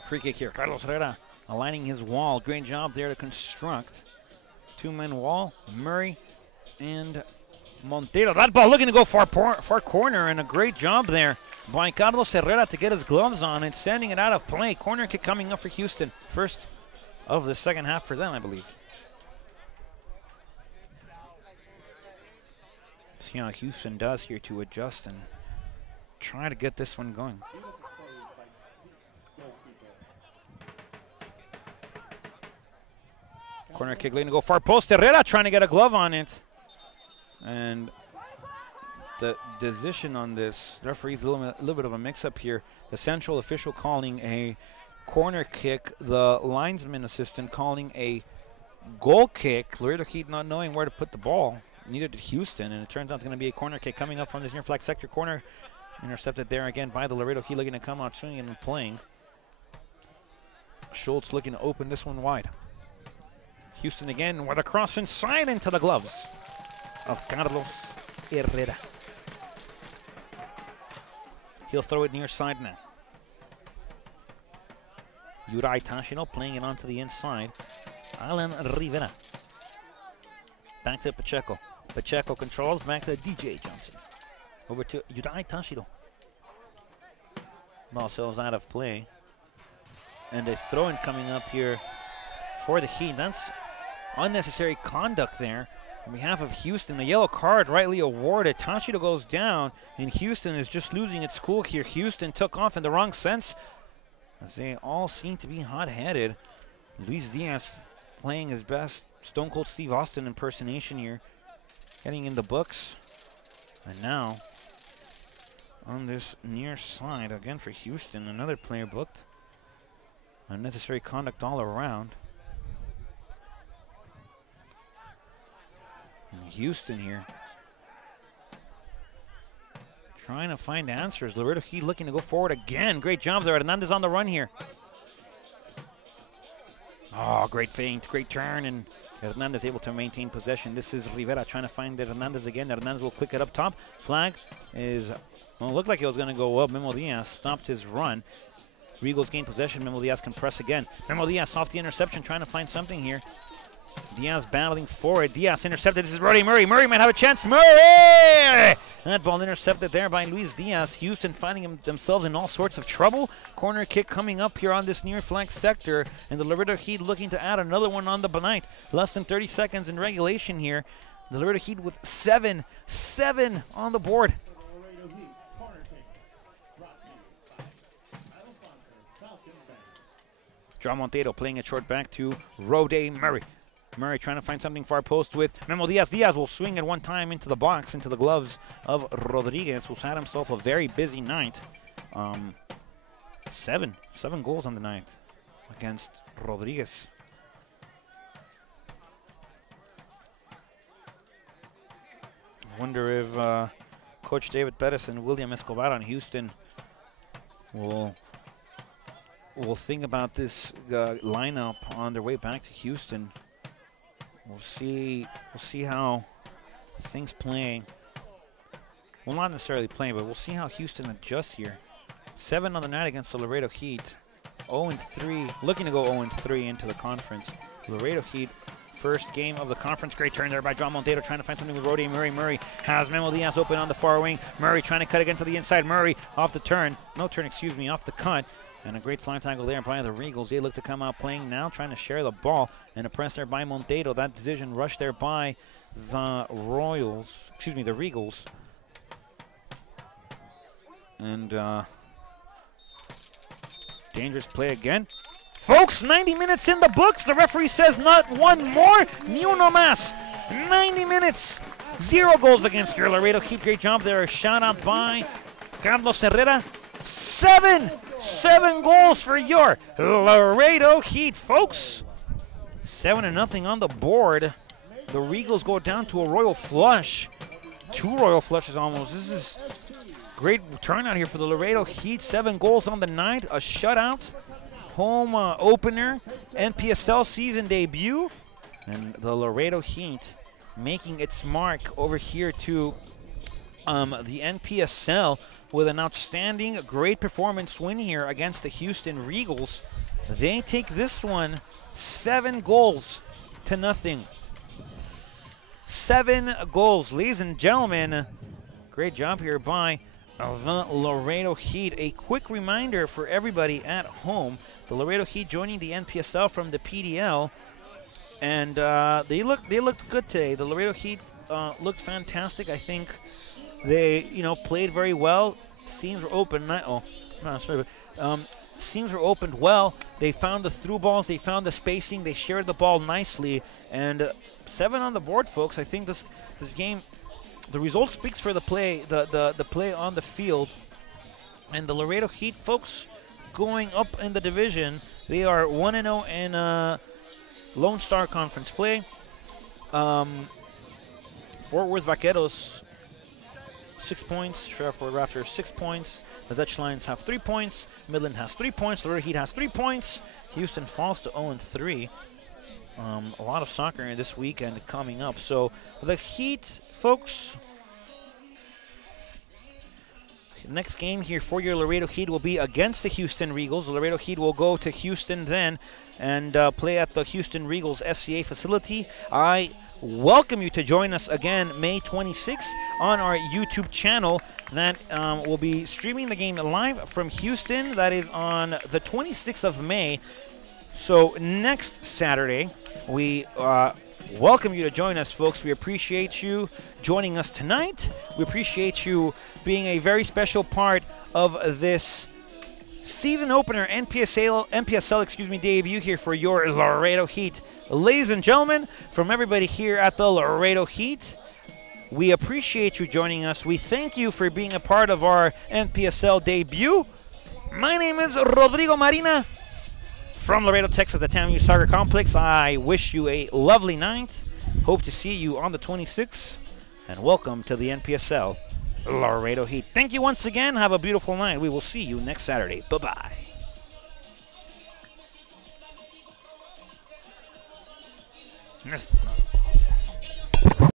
Free kick here. Carlos Herrera aligning his wall. Great job there to construct. 2-man wall. Murray and Monteiro. That ball looking to go far corner, and a great job there by Carlos Herrera to get his gloves on and sending it out of play. Corner kick coming up for Houston. First of the second half for them, I believe. See how Houston does here to adjust and try to get this one going. Corner kick looking to go far post. Herrera trying to get a glove on it. And the decision on this, the referee's a little bit of a mix-up here. The central official calling a corner kick. The linesman assistant calling a goal kick. Laredo Heat not knowing where to put the ball. Neither did Houston. And it turns out it's going to be a corner kick coming up from this near flag sector corner. Intercepted there again by the Laredo Heat, looking to come out swinging and playing. Schultz looking to open this one wide. Houston again with a cross inside into the gloves of Carlos Herrera. He'll throw it near side now. Yudai Tashino playing it onto the inside. Alan Rivera. Back to Pacheco. Pacheco controls, back to DJ Johnson. Over to Yudai Tashiro. Ball sails out of play. And a throw-in coming up here for the Heat. That's unnecessary conduct there on behalf of Houston. A yellow card rightly awarded. Tashiro goes down, and Houston is just losing its cool here. Houston took off in the wrong sense, as they all seem to be hot-headed. Luis Diaz playing his best Stone Cold Steve Austin impersonation here, getting in the books. And now, on this near side, again for Houston, another player booked. Unnecessary conduct all around. And Houston here trying to find answers. Laredo Heat looking to go forward again. Great job there. Hernandez on the run here. Oh, great feint, great turn, and Hernandez able to maintain possession. This is Rivera trying to find Hernandez again. Hernandez will click it up top. Flag is, well, it looked like it was going to go up. Memo Diaz stopped his run. Regals gain possession. Memo Diaz can press again. Memo Diaz off the interception, trying to find something here. Diaz battling for it. Diaz intercepted. This is Roddy Murray. Murray might have a chance. Murray! That ball intercepted there by Luis Diaz. Houston finding themselves in all sorts of trouble. Corner kick coming up here on this near flank sector. And the Laredo Heat looking to add another one on the night. Less than 30 seconds in regulation here. The Laredo Heat with seven on the board. John Montero playing it short back to Roddy Murray. Murray trying to find something far post with Memo Diaz. Diaz will swing at one time into the box, into the gloves of Rodriguez, who's had himself a very busy night. Seven goals on the night against Rodriguez. I wonder if Coach David Perez and William Escobar on Houston will think about this lineup on their way back to Houston. We'll see how things playing. Well, not necessarily playing, but we'll see how Houston adjusts here. 7 on the night against the Laredo Heat. 0-3, looking to go 0-3 into the conference. Laredo Heat, first game of the conference. Great turn there by John Montero, trying to find something with Roddy Murray. Murray has Memo Diaz open on the far wing. Murray trying to cut again to the inside. Murray off the turn. No turn, excuse me, off the cut. And a great slide tackle there by the Regals. They look to come out playing now, trying to share the ball. And a press there by Montero. That decision rushed there by the Regals. And dangerous play again. Folks, 90 minutes in the books. The referee says not one more. Ni uno más. 90 minutes. 0 goals against your Laredo Heat. Great job there. A shout out by Carlos Herrera. 7 goals for your Laredo Heat, folks. 7-0 on the board. The Regals go down to a royal flush. 2 royal flushes almost. This is great turnout here for the Laredo Heat. 7 goals on the night. A shutout. Home opener. NPSL season debut. And the Laredo Heat making its mark over here to the NPSL with an outstanding, great performance win here against the Houston Regals. They take this one 7 goals to nothing. 7 goals, ladies and gentlemen. Great job here by the Laredo Heat. A quick reminder for everybody at home: the Laredo Heat joining the NPSL from the PDL, and they looked good today. The Laredo Heat looked fantastic. I think they, played very well. Seams were open. Seams were opened well. They found the through balls. They found the spacing. They shared the ball nicely. And 7 on the board, folks. I think this game, the result speaks for the play. The play on the field. And the Laredo Heat, folks, going up in the division. They are 1-0 in Lone Star Conference play. Fort Worth Vaqueros, 6 points. Shreveport Raptors, 6 points. The Dutch Lions have 3 points. Midland has 3 points. The Laredo Heat has 3 points. Houston falls to 0-3. A lot of soccer this weekend coming up. So the Heat, folks, next game here for your Laredo Heat will be against the Houston Regals. The Laredo Heat will go to Houston then and play at the Houston Regals SCA facility. I welcome you to join us again May 26th on our YouTube channel. That will be streaming the game live from Houston. That is on the 26th of May. So next Saturday, we welcome you to join us, folks. We appreciate you joining us tonight. We appreciate you being a very special part of this season opener NPSL debut here for your Laredo Heat. Ladies and gentlemen, from everybody here at the Laredo Heat, we appreciate you joining us. We thank you for being a part of our NPSL debut. My name is Rodrigo Marina from Laredo, Texas, the Town Youth Soccer Complex. I wish you a lovely night. Hope to see you on the 26th. And welcome to the NPSL Laredo Heat. Thank you once again. Have a beautiful night. We will see you next Saturday. Bye-bye. Yes.